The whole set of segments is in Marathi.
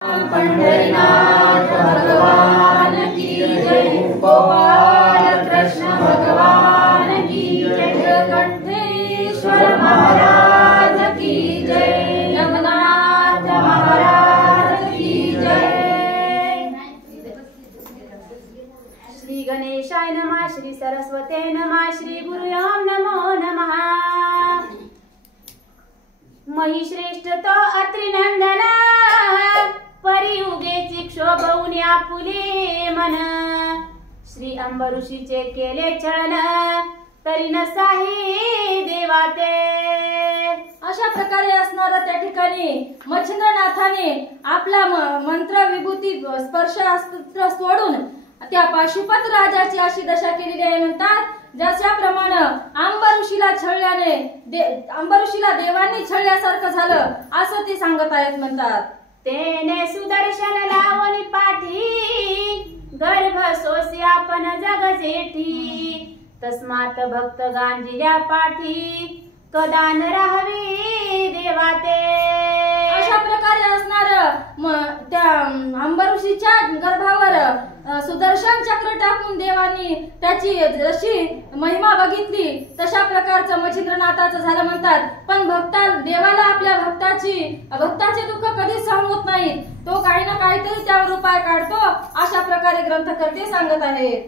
पंढरीनाथ भगवान की जय। गोपाल कृष्ण भगवान की जय। कंठेश्वर महाराज की जय। जगन्नाथ महाराज की जय। श्री गणेशाय नमः। श्री सरस्वते नमः। श्री गुरुयां नमो नमः। महिश्रेष्ठ तो अत्रिनंदना परियुगेची क्षोभवून आपुले मन। श्री अंबऋषीचे केले छळन तरी नसाही देवाते। अशा प्रकारे असणार त्या ठिकाणी मच्छिंद्रनाथाने आपला मंत्र विभूती स्पर्श अस्त्र सोडून त्या पाशुपत राजाची अशी दशा केलेली आहे। म्हणतात ज्याप्रमाणे अंबऋषीला छळल्याने अंबऋषीला देवांनी छळल्यासारखं झालं असं ते सांगत आहेत। म्हणतात तेने सुदर्शन लावणी पाठी गर्भ सोसी आपण जग जेठी। तस्मात भक्त गांजिल्या पाठी कदा न राहावी देवाते। अशा प्रकारे असणार त्या अंबऋषीच्या गर्भावर सुदर्शन चक्र टाकून देवानी त्याची जशी महिमा बघितली तशा प्रकारचं मच्छिंद्रनाथाचं झालं। म्हणतात पण देवाला आपल्या भक्ताचे दुःख कधीच सहन होत नाही। तो काही ना काहीतरी त्यावर उपाय काढतो अशा प्रकारे ग्रंथकर्ते सांगत आहेत।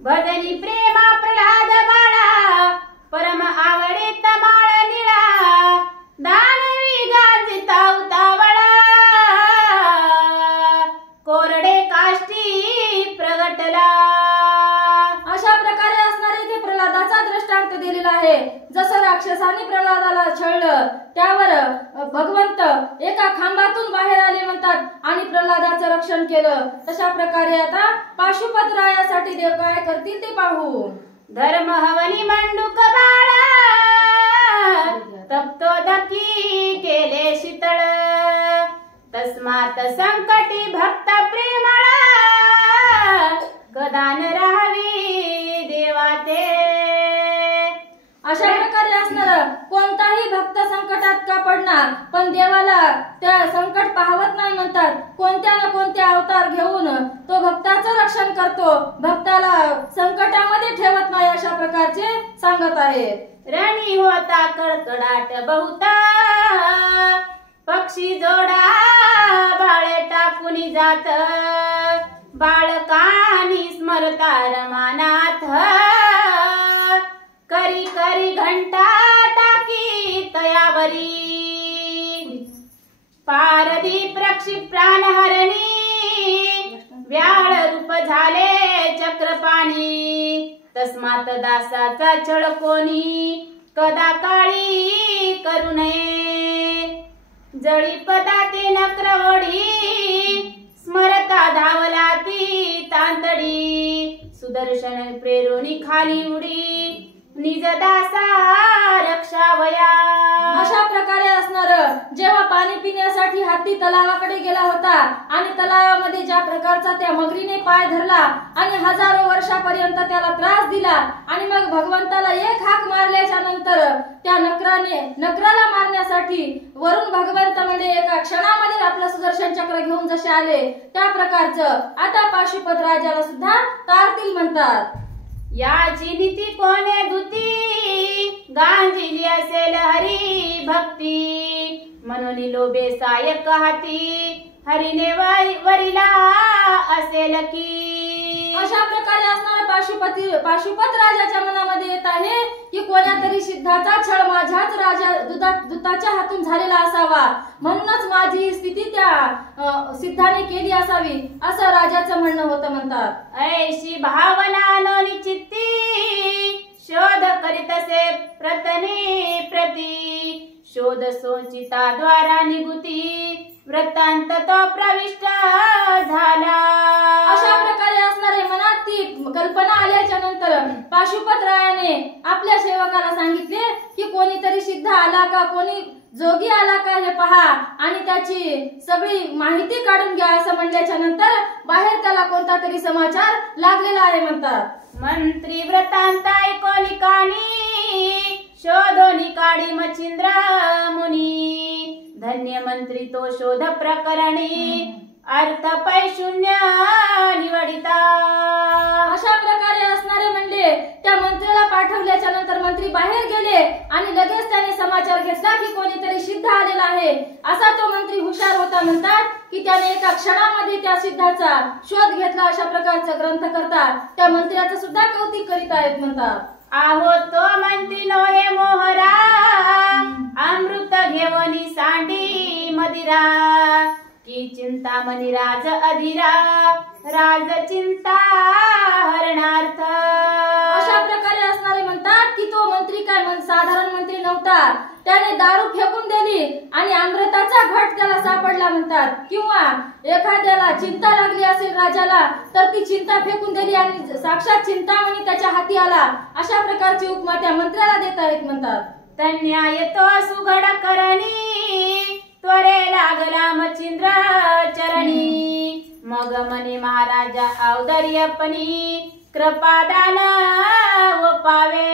भजनी प्रेमा प्रल्हाद बाळा परम आवडीत बाळ निळा। दानवी गाजिता उतावळा कोरडे काष्टी प्रगटला। अशा प्रकारे असणारे ते प्रल्हादाचा दृष्टांत दिलेला आहे। जसं राक्षसाने प्रल्हादाला छळलं त्यावर भगवंत एका खांबातून बाहेर आले म्हणतात आणि प्रल्हादाचं रक्षण केलं। तशा प्रकारे आता पाशुपत रायासाठी देव काय करतील ते पाहू। धर्म हवनी मंडूक बाळा तप्तोदकी केले शीतळ। तस्मात संकटी भक्त प्रेमळा कदा न राहावी देवाते। अशा प्रकारे असणार कोणताही भक्त संकटात का पडणार पण देवाला त्या संकट पाहवत नाही। म्हणतात कोणत्या ना कोणत्या अवतार घेऊन तो भक्ताचं रक्षण करतो, भक्ताला संकटामध्ये ठेवत नाही अशा प्रकारचे सांगत आहेत। रणी होता कडकडाट बहुता पक्षी जोडा बाळे टाकून जात। बाळकानी स्मरता रमानाथ करी करी घंटा टाकी तयावरी। पारदीप रक्षित प्राणहरणी व्याळ रूप झाले चक्रपाणी। तस्मात दासाचा छळ कोणी कदा काळी करू नये। जळी पदाते नक्रवडी स्मरता धावला ती तांतडी। सुदर्शन प्रेरोनी खाली उडी निज दासा रक्षावया। अशा प्रकारे असणार जेव्हा पाणी पिण्यासाठी हत्ती तलावाकडे गेला होता आणि तलावामध्ये ज्या प्रकारचा त्या मगरीने पाय धरला आणि हजारो वर्षापर्यंत त्याला त्रास दिला आणि मग भगवंताला एक हाक मारल्याच्या नंतर त्या नकराला मारण्यासाठी वरून भगवंत म्हणजे एका क्षणामध्ये आपलं सुदर्शन चक्र घेऊन जसे आले त्या प्रकारचं आता पाशुपत राजाला सुद्धा तारतील। म्हणतात याची नीती कोणे धुती गांजिली असेल हरी भक्ती। म्हणून लोभे सायक हाती हरीने वरिला असेल की। अशा प्रकारे असणारा पाशुपत राजाच्या मनामध्ये येत आहे की कोणातरी सिद्धाचा छळ माझ्याच राजा दूताच्या हातून झालेला असावा म्हणूनच माझी स्थिती त्या सिद्धाने केली असावी असं राजाचं म्हणणं होतं। म्हणतात ऐशी भावना निश्चिती शोध करीतसे प्रतने प्रती। शोध सोचिता द्वारा निगुती वृत्तांत तो प्रविष्ट झाला। अशा प्रकारे असणारे मनात ती कल्पना आल्याच्या नंतर पाशुपत रायाने आपल्या सेवकाला सांगितले की कोणीतरी सिद्ध आला का कोणी जोगी आला का हे पहा आणि त्याची सगळी माहिती काढून घ्या असं म्हणल्याच्या नंतर बाहेर त्याला कोणता तरी समाचार लागलेला आहे। म्हणतात मंत्री व्रतांत ऐकोनी कानी शोधोनी काढी मच्छिंद्र मुनी। धन्य मंत्री तो शोध प्रकरणी अर्थ पैशून्य निवडिता. अशा प्रकारे असणारे म्हणले त्या मंत्र्याला पाठवल्याच्या नंतर मंत्री बाहेर गेले आणि लगेच त्याने समाचार घेतला की कोणीतरी सिद्ध आलेला आहे. असा तो मंत्री हुशार होता म्हणतात की त्याने एका क्षणामध्ये त्या सिद्धाचा शोध घेतला. अशा प्रकारचा ग्रंथ करता त्या मंत्र्याचं सुद्धा कौतुक करीत आहेत म्हणतात. आहो तो मंत्री नोहे मोहरा, अमृत घेवनी सांडी मदिरा, की चिंतामणी राज अधिरा, राज चिंता हरणार्थ. अशा प्रकारे असणारे म्हणतात की तो मंत्री काय साधारण मंत्री नव्हता. त्याने दारू फेकून दिली आणि अमृताचा घट त्याला सापडला म्हणतात. किंवा एखाद्याला चिंता लागली असेल राजाला तर ती चिंता फेकून दिली आणि साक्षात चिंतामणी त्याच्या हाती आला. अशा प्रकारची उपमा त्या मंत्र्याला देता येत म्हणतात. तन्याय तो सुगड करणी, त्वरे लागला मच्छिंद्र चरणी, मग मनी महाराजा औदर्यपणी, कृपादान व पावे.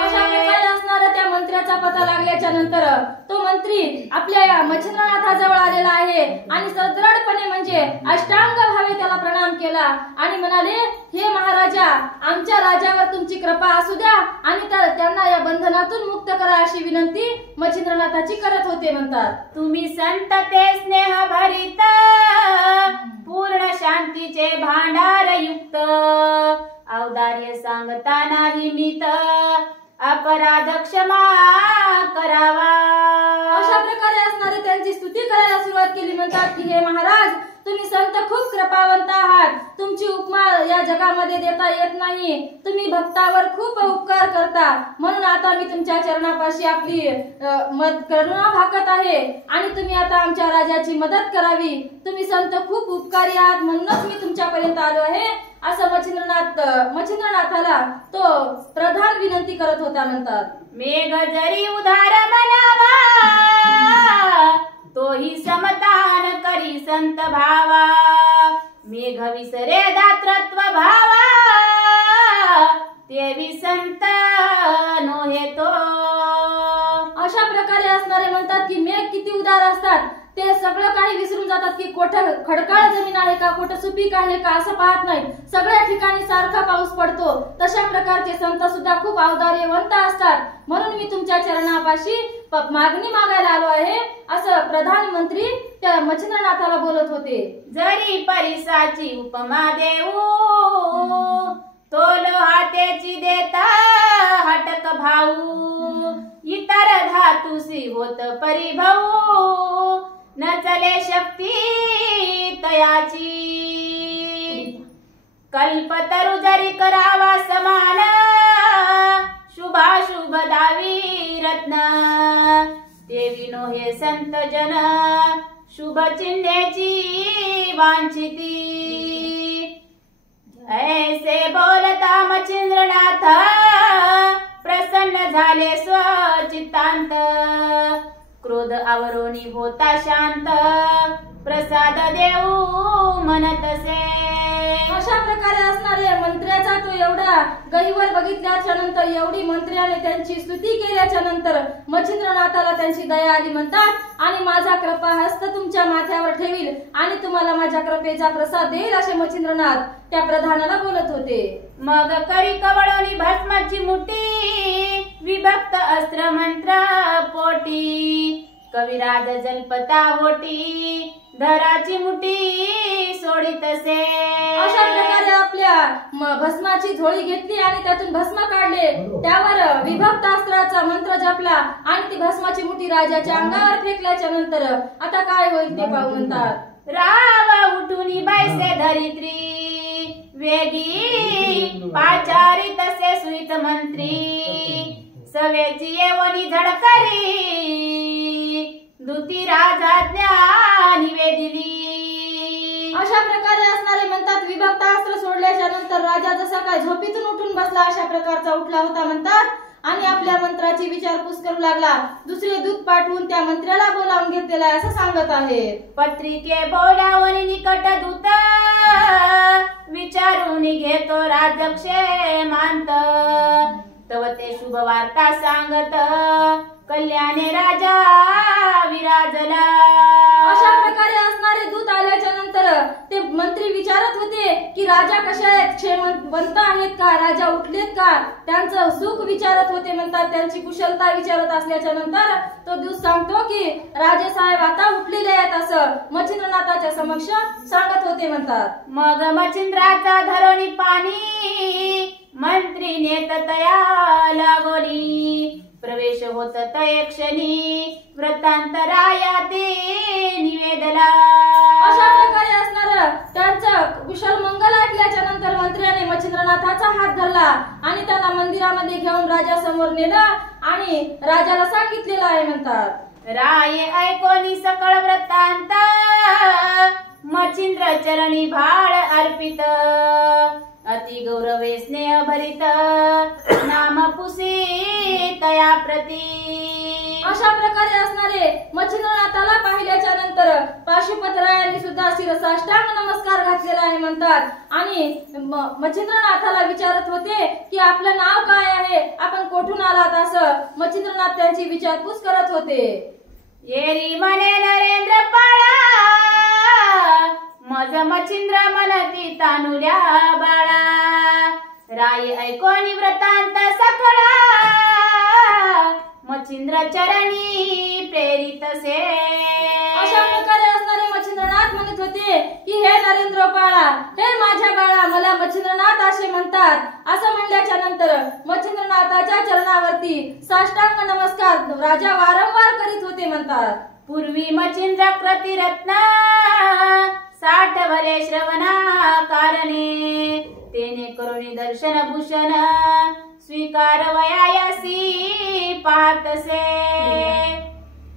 अशा प्रकारे असणारा त्या मंत्र्याचा पता लागल्याच्या नंतर तो मंत्री आपल्या या मच्छिंद्रनाथाजवळ आलेला आहे आणि सदृढपणे म्हणजे अष्टांग भावे त्याला प्रणाम केला आणि म्हणाले, हे महाराजा, आमच्या राजावर तुमची कृपा असू द्या आणि त्यांना या बंधनातून मुक्त करा अशी विनंती मच्छिंद्रनाथाची करत होते म्हणतात. तुम्ही संत ते स्नेह भरित, पूर्ण शांतीचे भांडार युक्त, औदार्य सांगता नाही मित, अपराध क्षमा करावा. अशा प्रकारे असणारे त्यांची स्तुती करायला सुरुवात केली म्हणतात की हे महाराज, तुम्ही संत खूप कृपावंत आहात. तुमची उपमा या जगामध्ये देता येत नाही. तुम्ही भक्तावर खूप उपकार करता. म्हणून आता मी तुमच्या चरणापाशी आपली करुणा भाकत आहे आणि तुम्ही आता आमच्या राजाची मदत करावी. तुम्ही संत खूप उपकारी आहात म्हणूनच मी तुमच्यापर्यंत आलो आहे असं मच्छिंद्रनाथाला तो प्रधान विनंती करत होता म्हणतात. मेघ जरी उधार मनावा, तोही समतान करी संत भावा, मेघ विसरे दातृत्व भावा, ते विसंत नोहे तो. अशा प्रकारे असणारे म्हणतात की मेघ किती उदार असतात. ते सगळं काही विसरून जातात की कोठं खडकाळ जमीन आहे का, कोठं सुपीक आहे का असं पाहत नाही. सगळ्या ठिकाणी सारखा पाऊस पडतो. तशा प्रकारचे संत सुद्धा खूप औदार्यवंत असतात. म्हणून मी तुमच्या चरणापाशी मागणी मागायला आलो आहे असं प्रधानमंत्री त्या मच्छिंद्रनाथाला बोलत होते. जरी परिसाची उपमा देऊ, तोल हातेची देता हटक भाऊ, इतर धातुसी होत परिभऊ, न चले शक्ती तयाची. कल्पतरु जरी करावा समान, शुभाशुभ दावी रत्न, देवी नोहे संत जन, शुभ चिन्हेची वांछिती. ऐसे बोलता मच्छिंद्रनाथ, प्रसन्न झाले स्वचित्तांत, क्रोध आवरोनी होता शांत, प्रसाद देऊ म्हणतसे. अशा प्रकारे असणारे मंत्र्याचा तो एवढा गहिवर बघितल्याच्या नंतर, एवढी मंत्र्याने त्यांची स्तुती केल्याच्या नंतर मच्छिंद्रनाथाला त्यांची दया आली म्हणतात. आणि माझा कृपा हस्त तुमच्या माथ्यावर ठेवील आणि तुम्हाला माझ्या कृपेचा प्रसाद देईल असे मच्छिंद्रनाथ त्या प्रधानाला बोलत होते. मग करी कवळोनी भस्माची मुठी, विभक्त अस्त्र मंत्र पोटी, कविराज जल्पता होटी, धराची मुठी सोडितसे. अशा प्रकारे आपल्या भस्माची झोळी घेतली आणि त्यातून भस्म काढले. त्यावर विभक्त अस्त्राचा मंत्र जपला आणि ती भस्माची मुठी राजाच्या अंगावर फेकल्याच्या नंतर आता काय होईल ते पाहू म्हणतात. राव उठून बैसे धरित्री, वेगी पाचारी तसे सुईत मंत्री, सवेची येवनी झडकरी, दुती राजाज्ञा निवेदिली. अशा प्रकारे असणारे म्हणतात विभक्त अस्त्र सोडल्याच्या नंतर राजा जसा काय झोपेतून उठून बसला अशा प्रकारचा उठला होता म्हणतात आणि आपल्या मंत्राची विचारपूस करू लागला. दुसरे दूत पाठवून त्या मंत्र्याला बोलावून घेतलेला आहे असं सांगत आहे. पत्रिके बोलावून निकट दूत, विचारून घेतो राजक्षेमांत, तव ते शुभ वार्ता सांगत, कल्याणे राजा विराजला. अशा प्रकारे असणारे दूत आल्याच्या नंतर ते मंत्री विचारत होते की राजा कशा आहेत, क्षेमवंत आहेत का, राजा उठलेत का, त्यांचं सुख विचारत होते म्हणतात. त्यांची कुशलता विचारत असल्याच्या नंतर तो दूत सांगतो की राजेसाहेब आता उठलेले आहेत असं मच्छिंद्रनाथाच्या समक्ष सांगत होते म्हणतात. मग मच्छिंद्राचा धरोणी पाणी मंत्री नेत तया लागोनी, प्रवेश होत तय क्षणी वृत्तांतराया ते निवेदला. अशा प्रकारे असणार त्यांचं कुशल मंगल ऐकल्याच्या नंतर मंत्र्याने मच्छिंद्रनाथाचा हात धरला आणि त्यांना मंदिरामध्ये घेऊन राजासमोर नेलं आणि राजाला सांगितलेलं आहे म्हणतात. राये ऐकोनी सकळ वृत्तांत मच्छिंद्र चरणी भाळ अर्पित, अति गौरवे स्नेह भरित नाम पुसी तया प्रती. अशा प्रकारे असणारे मच्छिंद्रनाथाला पाहिल्याच्या नंतर पाशुपतरायांनी सुद्धा शिरसाष्टांग नमस्कार घातलेला आहे म्हणतात. आणि मच्छिंद्रनाथाला विचारत होते की आपलं नाव काय आहे, आपण कोठून आलात असं मच्छिंद्रनाथ त्यांची विचारपूस करत होते. येरी म्हणे नरेंद्र पाळा, मज मच्छिंद्र म्हणती तानुल्या बाळा, राय ऐकोनी वृत्तांत सकळा मच्छिंद्र चरणी प्रेरित से. अशा प्रकारे असणारे मच्छिंद्रनाथ म्हणत होते की हे नरेंद्र बाळा, हे माझ्या बाळा, मला मच्छिंद्रनाथ असे म्हणतात. असं म्हणल्याच्या नंतर मच्छिंद्रनाथाच्या चरणावरती साष्टांग नमस्कार राजा वारंवार करीत होते म्हणतात. पूर्वी मच्छिंद्र प्रतिरत्न साठवले श्रवणा कारणे, तेने करुणी दर्शन भूषण स्वीकार वयासी पातसे.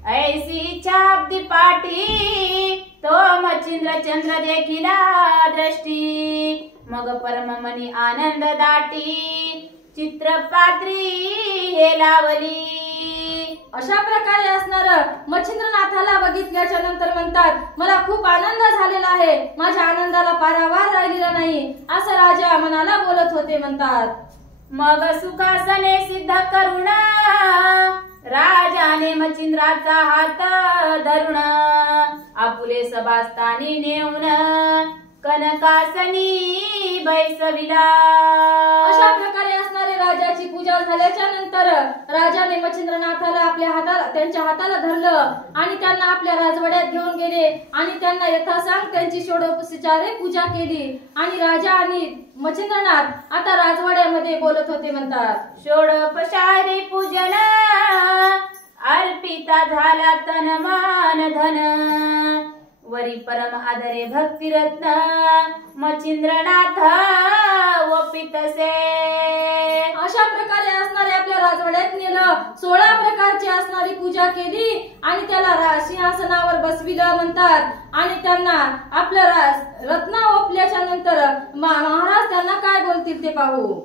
ऐसी इच्छा अब्दी पाठी तो मच्छिंद्र चंद्र देखिला दृष्टी, मग परममनी आनंद दाटी चित्रपात्री हे लावली. अशा प्रकारे असणार मच्छिंद्रनाथाला बघितल्याच्या नंतर म्हणतात मला खूप आनंद झालेला आहे, माझ्या आनंदाला पारावार राहिलेला नाही असं राजा मनाला बोलत होते म्हणतात. मग सुखासने सिद्ध करुण राजाने मच्छिंद्राचा हात धरुण, आपुले सभास्थानी नेऊन कनकासनी बैसविला. अशा प्रकारे असणारे राजाची पूजा झाल्याच्या नंतर राजाने मच्छिंद्रनाथाला आपल्या हाताला त्यांच्या हाताला धरलं आणि त्यांना आपल्या राजवाड्यात घेऊन गेले आणि त्यांना यथासांग त्यांची षोडोपचारे पूजा केली. आणि राजा आणि मच्छिंद्रनाथ आता राजवाड्यामध्ये बोलत होते म्हणतात. षोडोपचारे पूजन अर्पिता झाला तन मान धन, वरी परम आदरे भक्तिरत्न मच्छिंद्रनाथ वपितसे. अशा प्रकारे असणारे आपल्या राजवाड्यात नेलं, 16 प्रकारची असणारी पूजा केली आणि त्याला सिंहासनावर बसविलं म्हणतात. आणि त्यांना आपलं रत्न ओपल्याच्या नंतर महाराज त्यांना काय बोलतील ते पाहू.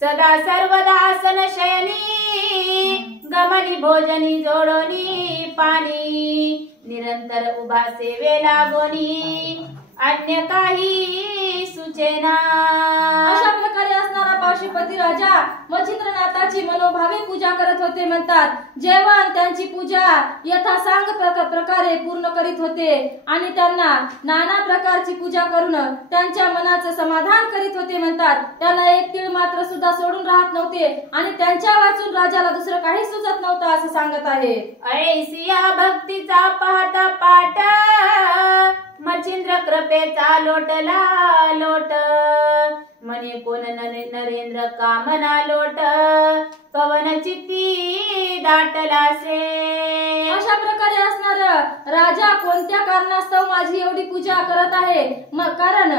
सदा सर्वदा आसन शयनी गमनी भोजनी जोडोनी पाणी, निरंतर उभा सेवे लागोनी अन्य काही सुचेना. अशा प्रकारे असणारा पाशुपती राजा मच्छिंद्रनाथाची मनोभावे पूजा करत होते म्हणतात. जेवण त्यांची पूजा यथासांग प्रकारे पूर्ण करीत होते आणि त्यांना नाना प्रकारची पूजा करून त्यांच्या मनाचं समाधान करीत होते म्हणतात. त्यांना एक तीळ मात्र सुद्धा सोडून राहत नव्हते आणि त्यांच्या वाचून राजाला दुसरं काही सुचत नव्हतं असं सांगत आहे. ऐसिया भक्तीचा पाहता पाठ मच्छिंद्र कृपेचा लोटला लोट, मने कोण नरेंद्र कामना लोट कवन चित्ती दाटलासे. अशा प्रकारे असणार राजा कोणत्या कारणास्तव माझी एवढी पूजा करत आहे. मग कारण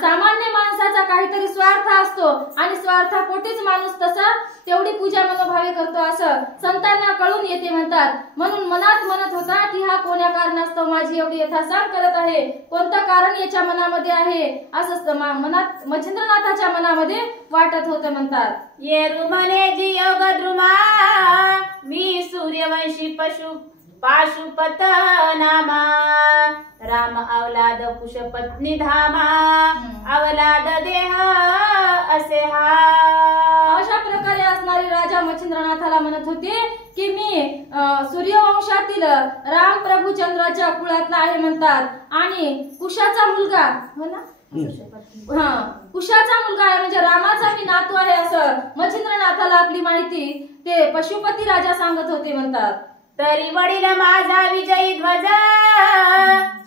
सामान्य माणसाचा काहीतरी स्वार्थ असतो आणि स्वार्थापोटीच माणूस तसा तेवढी पूजा मनोभावे करतो असं संतांना कळून येते म्हणतात. म्हणून मनात म्हणत होता की हा कोण्या कारणास्तव माझी एवढी यथासांग करत आहे, कोणतं कारण याच्या मनामध्ये आहे असं मनात मच्छिंद्रनाथाच्या मनामध्ये वाटत होतं म्हणतात. येरु मने जी योग द्रुमा मी सूर्यवंशी पाशुपत नामा, राम अवलाद कुशपत्नी धामा अवलाद देह असे हा. अशा प्रकारे असणारे राजा मच्छिंद्रनाथाला म्हणत होते की की मी सूर्यवंशातील राम प्रभू चंद्राच्या कुळातला आहे म्हणतात आणि कुशाचा मुलगा हो ना कुशाचा मुलगा आहे म्हणजे रामाचा मी नातू आहे असं मच्छिंद्रनाथाला आपली माहिती ते पशुपती राजा सांगत होते म्हणतात. तरी वडील माझा विजयी ध्वज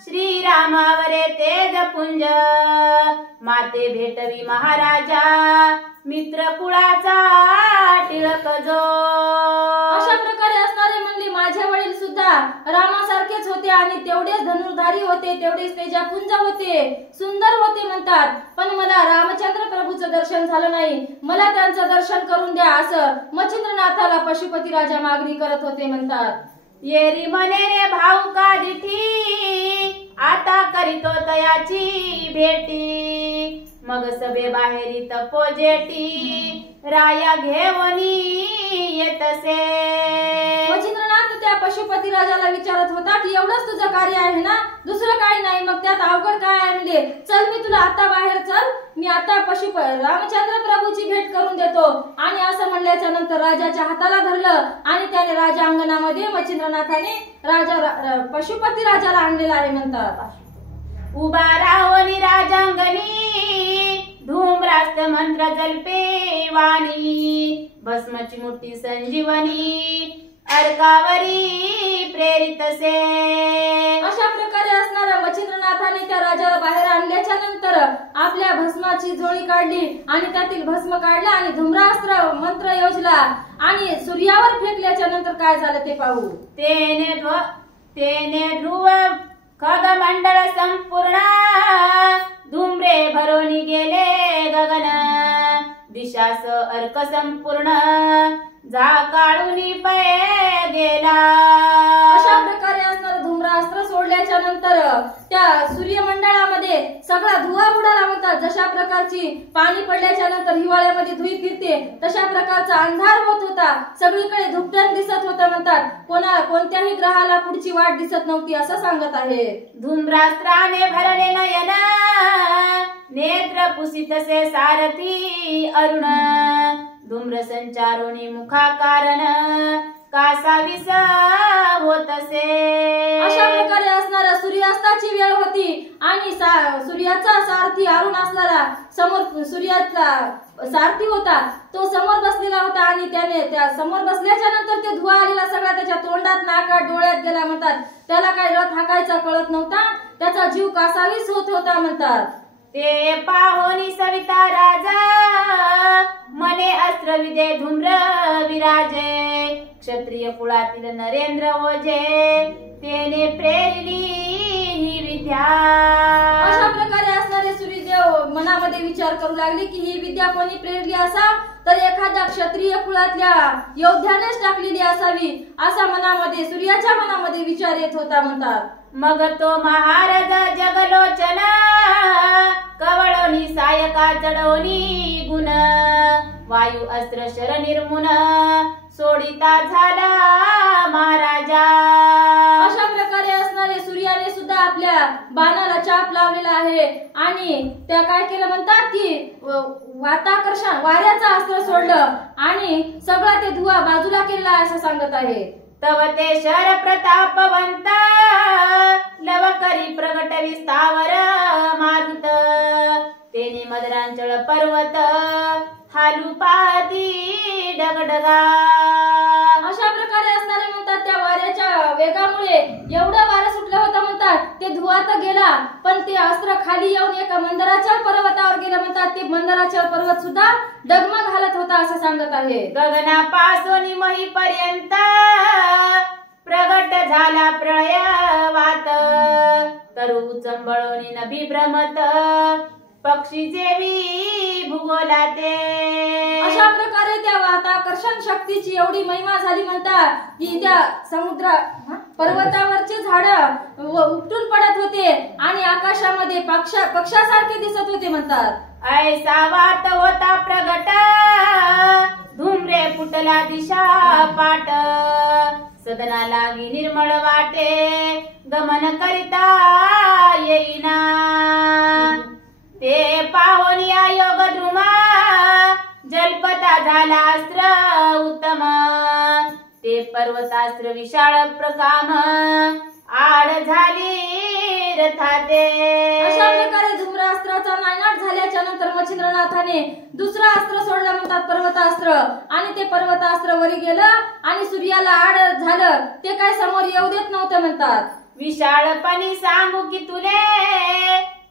श्रीरामावरे तेज पुंज माते भेटवी महाराजा मित्र कुळाचा टिळक जो. अशा प्रकारे असणारे म्हणले माझे वडील सुद्धा रामासारखेच होते आणि तेवढेच धनुर्धारी होते तेवढेच तेजपुंज होते सुंदर होते म्हणतात. पण मला रामचंद्र प्रभूचं दर्शन झालं नाही मला त्यांचं दर्शन करून द्या असं मच्छिंद्रनाथाला पशुपती राजा मागणी करत होते म्हणतात. येरी मने रे भाऊ का दिठी आता करीतो तयाची भेटी मग सभे बाहेरी तपोजेटी राया घेवनी येतसे. मच्छिंद्रनाथ त्या पशुपती राजाला विचारत होता की एवढंच तुझं कार्य आहे ना दुसरं काही नाही मग त्यात अवघड काय आहे म्हणजे चल मी तुला आता बाहेर चल मी आता रामचंद्र प्रभूची भेट करून देतो. आणि असं म्हणल्याच्या नंतर राजाच्या हाताला धरलं आणि त्याने राजा अंगणामध्ये मच्छिंद्रनाथाने पशुपती राजाला आणलेला आहे म्हणतात. उभा रावणी राजांगणी धूम्रास्त मंत्र जल्पे वाणी भस्मची मुठी संजीवनी अर्कावरी प्रेरित से. अशा प्रकारे असणाऱ्या मच्छिंद्रनाथाने त्या राजाला बाहेर आणल्याच्या नंतर आपल्या भस्माची झोळी काढली आणि त्यातील भस्म काढला आणि धूम्रास्त्र मंत्र योजला आणि सूर्यावर फेकल्याच्या नंतर काय झालं ते पाहू. तेने ध्रुव खगमंडळ संपूर्ण धुम्रे भरोनी गेले गगन दिशास अर्क संपूर्ण झाकाळूनी पै गेला. अशा प्रकारे असणारं धूम्रास्त्र सोडल्याच्या नंतर त्या सूर्यमंडळामध्ये सगळा धुवा उडाला म्हणतात. जशा प्रकारची पाणी पडल्याच्या नंतर हिवाळ्यामध्ये धुई फिरते तशा प्रकारचा अंधार होत होता सगळीकडे धुपटण दिसत होतं म्हणतात. कोणत्याही ग्रहाला पुढची वाट दिसत नव्हती असं सांगत आहे. धूम्रास्त्राने भरले नयन नेत्र पुसितसे सारथी अरुण धूम्र संचारोणी मुखा कारण कासाविस होतसे. अशा प्रकारे असणारा सूर्यास्ताची वेळ होती आणि सूर्याचा सारथी अरुण असणारा समोर सूर्याचा सारथी होता तो समोर बसलेला होता आणि त्याने त्या समोर बसल्याच्या नंतर ते धुवा आलेला सगळा त्याच्या तोंडात नाकात डोळ्यात गेला म्हणतात. त्याला काही रथ हाकायचा कळत नव्हता त्याचा जीव कासावीस होत होता म्हणतात. ते पाहोनी सविता राजा मने अस्त्र विदे धूम्र विराजे क्षत्रिय कुळातील नरेंद्र ओजे तेने प्रेरली ही विद्या. अशा प्रकारे असणारे सूर्यदेव मनामध्ये विचार करू लागले की ही विद्या कोणी प्रेरली असा तर एखाद्या क्षत्रिय कुळातल्या योद्ध्यानेच टाकलेली असावी असा मनामध्ये सूर्याच्या मनामध्ये विचार येत होता म्हणतात. मग तो महाराज जगलोचना कवळोनी सायका चढवणी गुण वायू अस्त्र शर निर्मुन सोडिता झाला महाराजा. अशा प्रकारे असणारे सूर्याने सुद्धा आपल्या बाणाला चाप लावलेला आहे आणि त्या काय केलं म्हणतात की वाताकर्षण वाऱ्याचं अस्त्र सोडलं आणि सगळा ते धुवा बाजूला केला असं सांगत आहे. तव ते शर प्रतापवंत लवकरी प्रगट विस्तावर मारुत तेने मदरांचळ पर्वत हालुपाती डगडगा. अशा प्रकारे असणारे म्हणतात त्या वाऱ्याच्या वेगामुळे एवढं वारं सुटलं होतं म्हणतात ते धुवा तर गेला पण ते अस्त्र खाली येऊन एका मंदराच्या पर्वतावर गेलं म्हणतात. ते मंदराच्या पर्वत सुद्धा डगमग घालत होता असं सांगत आहे. गगनापासून मही पर्यंत प्रगट झाला प्रळय वात तरु चंबळोनी नभी भ्रमत पक्षी जेवी भूगोला ते. अशा प्रकारे त्या वाताकर्षण शक्तीची एवढी महिमा झाली म्हणतात की त्या समुद्र पर्वतावरचे झाड उपटून पडत होते आणि आकाशामध्ये पक्षासारखे दिसत होते म्हणतात. ऐसा वात होता प्रगट धुम्रे फुटला दिशा पाट सदना लागी निर्मळ वाटे गमन करिता येईना ते पावनिया योग द्रुमा जल्पता झाला अस्त्र उत्तम ते पर्वतास्त्र विशाळ प्रकाम आड झाली रथाते. अशा प्रकारे धूम्रास्त्राचा नायनाट झाल्याच्या नंतर मच्छिंद्रनाथाने दुसरं अस्त्र सोडलं म्हणतात पर्वतास्त्र, आणि ते पर्वतास्त्र वरी गेलं आणि सूर्याला आड झालं. ते काय समोर येऊ देत नव्हतं म्हणतात. विशाळपणी सांगू की तुले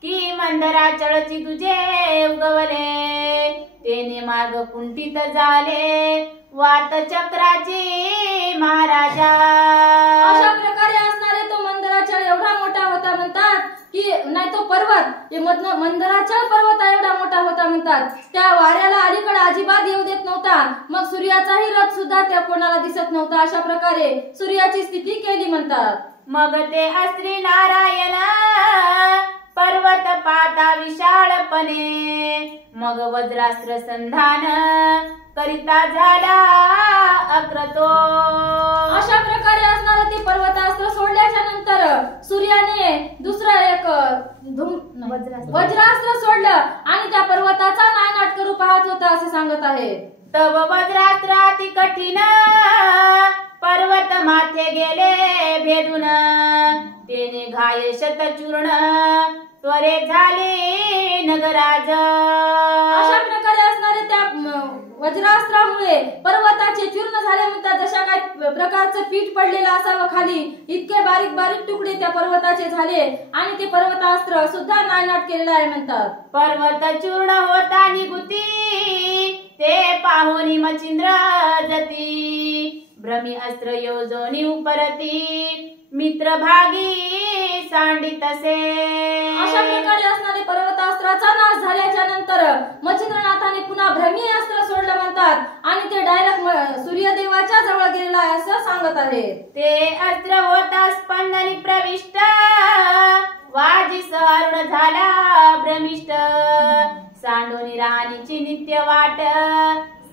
की मंदरा चळची तुझे उगवले, तेने मार्ग कुंठित झाले वात चक्राची महाराजा. अशा प्रकारे असणारे तो मंदराचळ एवढा मोठा होता म्हणतात की नाही तो पर्वत मंदराचळ पर्वत एवढा मोठा होता म्हणतात. त्या वाऱ्याला अलीकडे अजिबात येऊ देत नव्हता. मग सूर्याचाही रथ सुद्धा त्या कोणाला दिसत नव्हता. अशा प्रकारे सूर्याची स्थिती केली म्हणतात. मग ते अस्त्री नारायण पर्वत पाता विशाळपणे, मग वज्रास्त्र संधान करिता झाला अक्रतो. अशा प्रकारे असणारा ते पर्वतास्त्र सोडल्याच्या नंतर सूर्याने दुसरं एक वज्रास्त्र सोडलं आणि त्या पर्वताचा नायनाट करू पाहत होता असं सांगत आहे. तव वज्रास्त्र अति कठीण पर्वत माथे गेले भेदून, तेने घाय शतचूर्ण त्वरे झाले नगराज. अशा प्रकारे असणारे त्या वज्रास्त्रामुळे पर्वताचे चूर्ण झाले म्हणतात. जशा काही प्रकारचं पीठ पडलेलं असावं खाली, इतके बारीक बारीक तुकडे त्या पर्वताचे झाले आणि ते पर्वतास्त्र सुद्धा नायनाट केलेलं आहे म्हणतात. पर्वत चूर्ण होता निगुती, ते पाहुनी मच्छिंद्र जती, भ्रमी अस्त्र योजोनी उपरती, मित्र भागी सांडितसे. अशा प्रकारे असणारे पर्वतास्त्राचा नाश झाल्याच्या नंतर मच्छिंद्रनाथाने पुन्हा भ्रमी अस्त्र सोडलं म्हणतात आणि ते डायरेक्ट सूर्यदेवाच्या जवळ गेलेलं आहे असं सांगत आहे. ते अस्त्र होता स्पंदनी प्रविष्ट, वाजीस अरुण झाला भ्रमिष्ट, सांडोनी राणीची नित्य वाट,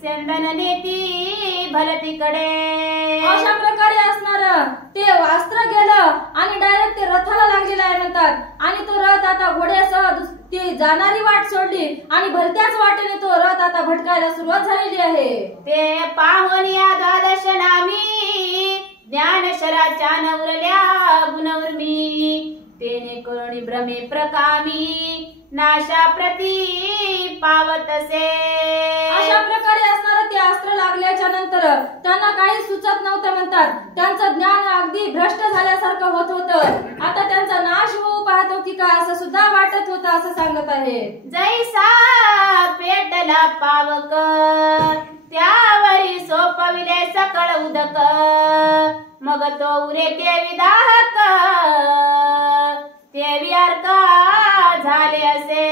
चंदन नेती भलतीकडे. अशा प्रकारे असणार ते अस्त्र गेलं आणि डायरेक्ट ते रथाला लागलेलं आहे म्हणतात. आणि तो रथ आता घोड्यासह ती जाणारी वाट सोडली आणि भलत्याच वाटेने तो रथ आता भटकायला सुरुवात झालेली आहे. ते पाहुन या द्वादश नामी, ज्ञानशराच्या नवरल्या गुणवर्मी, तेने करुणी भ्रमे प्रकामी, नाशा प्रती पावतसे. अशा प्रकारे असणार ते अस्त्र लागल्याच्या नंतर त्यांना काही सुचत नव्हतं म्हणतात. त्यांचं ज्ञान अगदी भ्रष्ट झाल्यासारखं होत होतं. आता त्यांचा नाश होऊ पाहतो की काय असं सुद्धा वाटत होतं असं सांगत आहे. जैसा पेटला पावक, त्यावरी सोपविले सकळ उदक, मग तो उरे ते विदाहक, ते व्यर्थ झाले असे.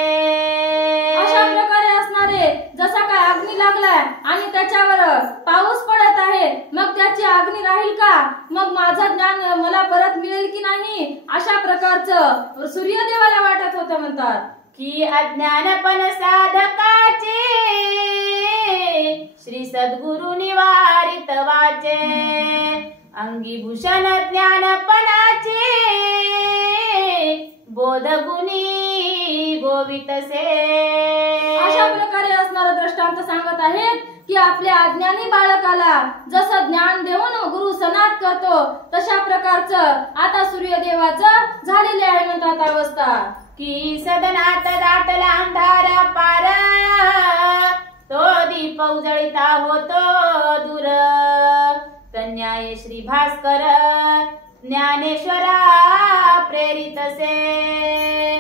अशा प्रकारे असणारे जसा काय अग्नी लागलाय आणि त्याच्यावर पाऊस पडत आहे, मग त्याची अग्नी राहील का, मग माझं ज्ञान मला परत मिळेल की नाही, अशा प्रकारचं सूर्यदेवाला वाटत होतं म्हणतात. की अज्ञानपण साधकाचे श्री सद्गुरु निवारित वाचे, अंगीभूषण ज्ञानपणाचे बोध गुणी गोवितसे. अशा प्रकारे असणारा दृष्टांत सांगत आहेत की आपल्या अज्ञानी बाळकाला जसं ज्ञान देऊन गुरु सनात करतो तशा प्रकारचं आता सूर्यदेवाचं झालेले आहे म्हणतात अवस्था. की सदनात दाटला अंधार पार, तो दीप उजळीता होतो दूर, कन्याय श्री भास्कर ज्ञानेश्वरा प्रेरितसे.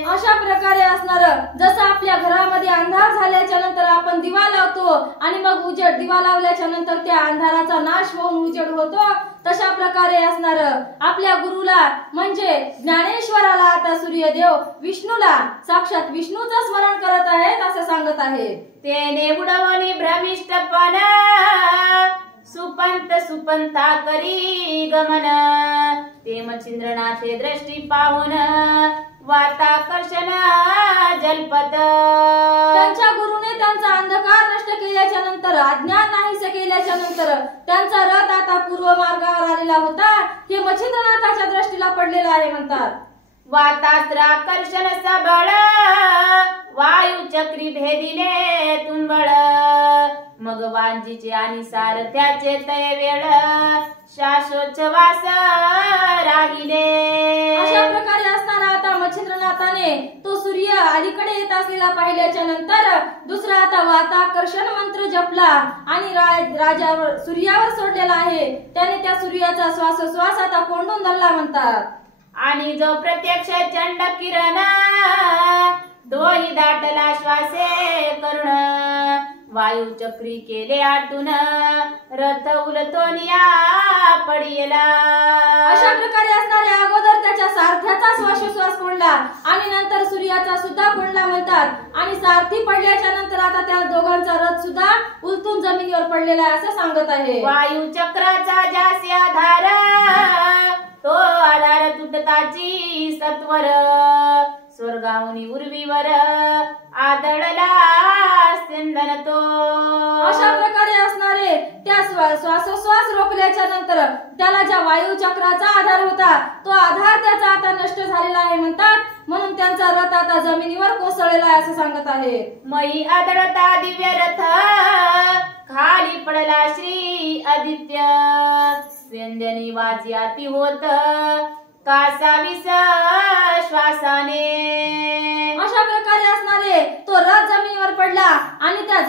अशा प्रकारे असणार जसं आपल्या घरामध्ये अंधार झाल्याच्या नंतर आपण दिवा लावतो आणि मग उजेड, दिवा लावल्याच्या नंतर त्या अंधाराचा नाश होऊन उजेड होतो, तशा प्रकारे असणार आपल्या गुरुला म्हणजे ज्ञानेश्वराला आता सूर्यदेव विष्णूला साक्षात विष्णूचं स्मरण करत आहेत असं सांगत आहे. तेने उडवणी भ्रमिष्टपण, सुपंत सुपंता करी गमन, ते मच्छिंद्रनाथे दृष्टी पाहून वाताकर्षण जलपत. त्यांच्या गुरुने त्यांचा अंधकार नष्ट केल्याच्या नंतर, अज्ञान नाहीसे केल्याच्या नंतर त्यांचा रथ आता पूर्व मार्गावर आलेला होता. हे मच्छिंद्रनाथाच्या दृष्टीला पडलेला आहे म्हणतात. वातास्त्राकर्षण सबळ, वायू चक्री भेदिले तुंबळ, मग वांजीचे आणि सारथ्याचे तय वेळ, शाश्वत वास राहिले. अशा प्रकारे असताना आता मच्छिंद्रनाथाने तो सूर्य अलीकडे येत असलेला पाहिल्याच्या नंतर दुसरा आता वाताकर्षण मंत्र जपला आणि राजावर सूर्यावर सोडलेला आहे. त्याने त्या सूर्याचा श्वासोश्वास आता कोंडून धरला म्हणतात. आणि जो प्रत्यक्ष चंड किरण दोही दाटला श्वासे करुण वायू चक्री केले आटून रथ उलटोनिया पडियला. अशा प्रकारे असणारे अगोदर त्याच्या सारथ्याचा श्वासोश्वास कोंडला आणि नंतर सूर्याचा सुद्धा कोंडला म्हणतात. आणि सारथी पडल्याच्या नंतर आता त्या दोघांचा रथ सुद्धा उलटून जमिनीवर पडलेला आहे असं सांगत आहे. वायू चक्राचा जासी आधार तो आधार तुटताची सत्वर स्वर्गाहुनी उर्वीवर आदळला स्यंदन तो. अशा प्रकारे असणारे त्या श्वासोश्वास रोखल्याच्या नंतर त्याला ज्या वायू चक्राचा आधार होता तो आधार त्याचा आता नष्ट झालेला आहे म्हणतात. म्हणून त्यांचा रथ आता जमिनीवर कोसळलेला आहे असं सांगत आहे. मई आदळता दिव्य रथ खाली पडला श्री आदित्य स्यंदनी वाजी अति होत कासावीस श्वासाने. अशा प्रकारे असणारे तो रथ जमिनीवर पडला आणि त्या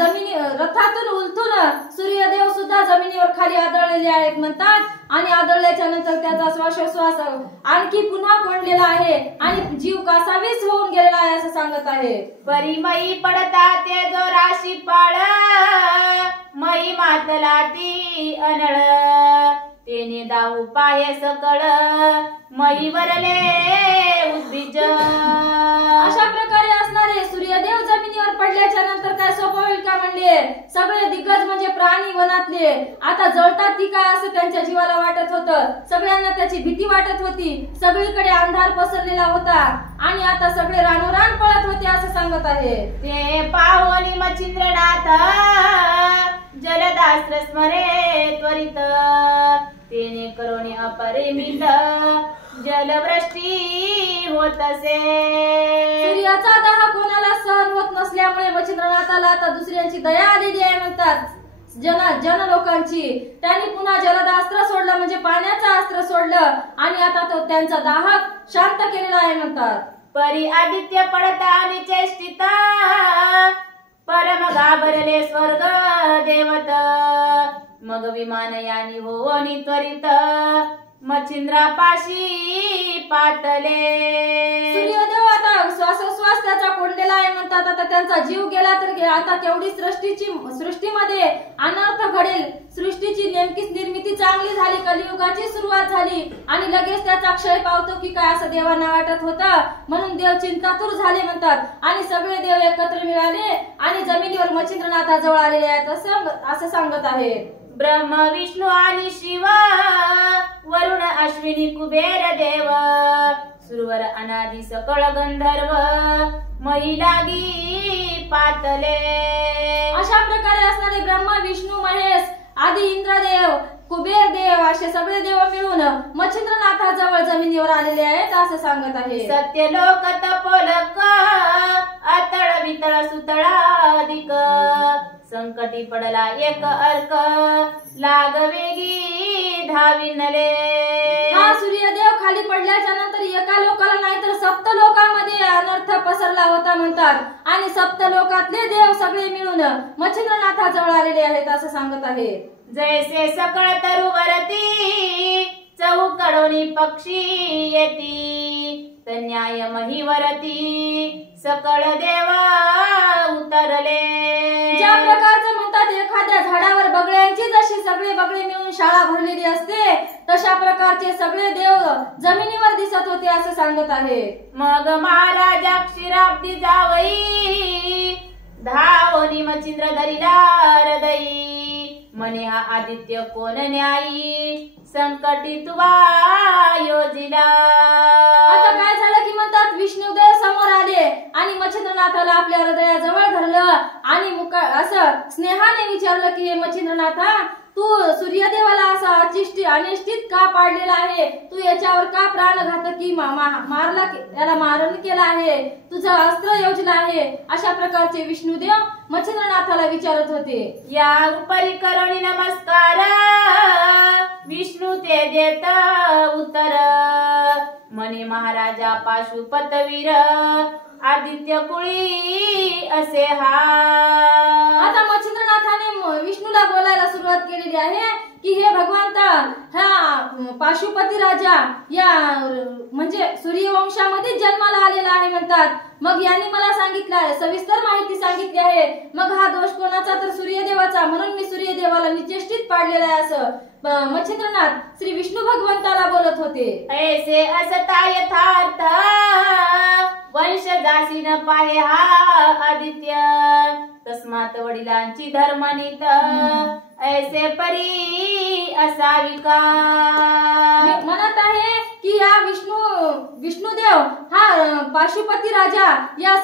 रथातून उलटून सूर्यदेव सुद्धा जमिनीवर खाली आदळलेले आहेत म्हणतात. आणि आदळल्याच्या नंतर त्याचा श्वासोश्वास आणखी पुन्हा कोंडलेला आहे आणि जीव कासावीस होऊन गेलेला आहे असं सांगत आहे. परिमयी पडता ते जो राशी पाळ मई मातला ती अनळ तेने दाऊ पाय सकळ मई वरले उद्भिज. अशा प्रकारे असणारे सूर्यदेव जमिनीवर पडल्याच्या नंतर काय सोपं होईल का म्हणले. सगळे दिग्गज म्हणजे प्राणी वनातले आता जळतात की काय असं त्यांच्या जीवाला वाटत होतं. सगळ्यांना त्याची भीती वाटत होती. सगळीकडे अंधार पसरलेला होता आणि आता सगळे रानोरान पळत होते असं सांगत आहे. ते पाहोनी मच्छिंद्रनाथ जलदास्त्र स्मरे त्वरित तेने करोनी अपरिमित जलवृष्टी होत असे. सूर्याचा दाह कोणाला सहन होत नसल्यामुळे मच्छिंद्रनाथाला आता दुसऱ्यांची दया आलेली आहे म्हणतात. जन लोकांची त्यांनी पुन्हा जलदास्त्र सोडलं म्हणजे पाण्याचं अस्त्र सोडलं आणि आता तो त्यांचा दाह शांत केलेला आहे म्हणतात. परी आदित्य पडता आणि चेष्टिता परम घाबरले स्वर्ग देवत मग विमान यानी होनी त्वरित मच्छिंद्रापाशी पातले. सूर्यदेव आता श्वासोश्वास त्याचा कोंडलेला आहे म्हणतात. आता त्यांचा जीव गेला तर आता केवढी सृष्टीमध्ये अनर्थ घडेल. सृष्टीची नेमकीच निर्मिती चांगली झाली. कलियुगाची सुरुवात झाली आणि लगेच त्याचा क्षय पावतो की काय असं देवांना वाटत होतं. म्हणून देव चिंतातूर झाले म्हणतात आणि सगळे देव एकत्र मिळाले आणि जमिनीवर मच्छिंद्रनाथाजवळ आलेले आहेत असं सांगत आहे. ब्रह्म विष्णू आणि शिव वरुण अश्विनी कुबेर देव सुरवर अनादि सकळ गंधर्व महिलागी पातले. अशा प्रकारे असणारे ब्रह्मा विष्णू महेश आदी इंद्रदेव कुबेर देव असे सगळे देव मिळून मच्छिंद्रनाथाजवळ जमिनीवर आलेले आहेत असं सांगत आहे. सत्यलोक तपोलोक अतळ वितळ सुतळाधिक संकटी पडला एक अर्क लागवेगी धाविनले. हा सूर्यदेव खाली पडल्याच्या नंतर एका लोकाला नाही तर सप्त लोकांमध्ये अनर्थ पसरला होता म्हणतात आणि सप्त लोकातले देव सगळे मिळून मच्छिंद्रनाथाजवळ आलेले आहेत असं सांगत आहे. जैसे सकळ तरुवरती चौकडोनी पक्षी येती तन्याय महिवरती सकळ देवा उतरले. ज्या प्रकारचं म्हणतात एखाद्या झाडावर बगळ्यांची जशी सगळे बगळे मिळून शाळा भरलेली असते तशा प्रकारचे सगळे देव जमिनीवर दिसत होते असं सांगत आहे. मग महाराजा क्षीराब्दी जावई धावनी मच्छिंद्र धरिला हृदयी मने हा आदित्य कोण न्यायी संकटी तुवा योजिला. आता काय झालं की म्हणतात विष्णुदेव समोर आले आणि मच्छिंद्रनाथाला आपल्या हृदयाजवळ धरलं आणि असं स्नेहाने विचारलं की हे मच्छिंद्रनाथा तू सूर्यदेवाला असा अनिष्टित का पाडलेला आहे? तू याच्यावर का प्राणघातकी मारला, याला मारण केला आहे? तुझं अस्त्र योजलं आहे? अशा प्रकारचे विष्णुदेव मच्छिंद्रनाथाला विचारत होते. या उपरी करोनी नमस्कार विष्णू ते देत उत्तर म्हणे महाराजा पाशुपतवीर आदित्य कुळी असे हा. आता मच्छिंद्रनाथाने विष्णूला बोलायला सुरुवात केलेली आहे की हे भगवंता, हा पाशुपती राजा या म्हणजे सूर्यवंशामध्ये जन्माला आलेला आहे म्हणतात. मग यांनी मला सांगितलं आहे, सविस्तर माहिती सांगितली आहे. मग हा दोष कोणाचा? तर सूर्यदेवाचा. म्हणून मी सूर्यदेवाला निचेष्टित पाडलेला आहे असं मच्छिंद्रनाथ श्री विष्णू भगवंताला बोलत होते. ऐसे असता यथार्थ वंश जासी न पाहे हा आदित्य तस्मात वडिलांची धर्मनीत ऐसे परी असावी का. म्हणत आहे की या विष्णुदेव हा पाशुपती राजा या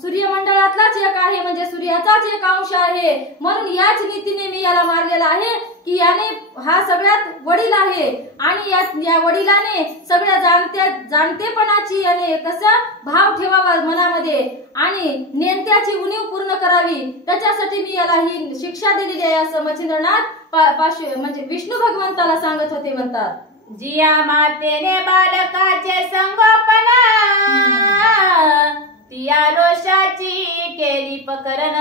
सूर्यमंडळातलाच एक आहे, म्हणजे सूर्याचाच एक अंश आहे. म्हणून याच नीतीने मी याला मारलेला आहे की याने हा सगळ्यात वडील आहे आणि या वडिलाने सगळ्या जाणतेपणाची याने कसा भाव ठेवावा मनामध्ये आणि नेत्याची उणीव पूर्ण करावी, त्याच्यासाठी मी याला ही शिक्षा दिलेली आहे असं मच्छिंद्रनाथ म्हणजे विष्णू भगवंताला सांगत होते म्हणतात. जिया मातेने बालकाचे संगोपन तिया रोषाची केली पकरण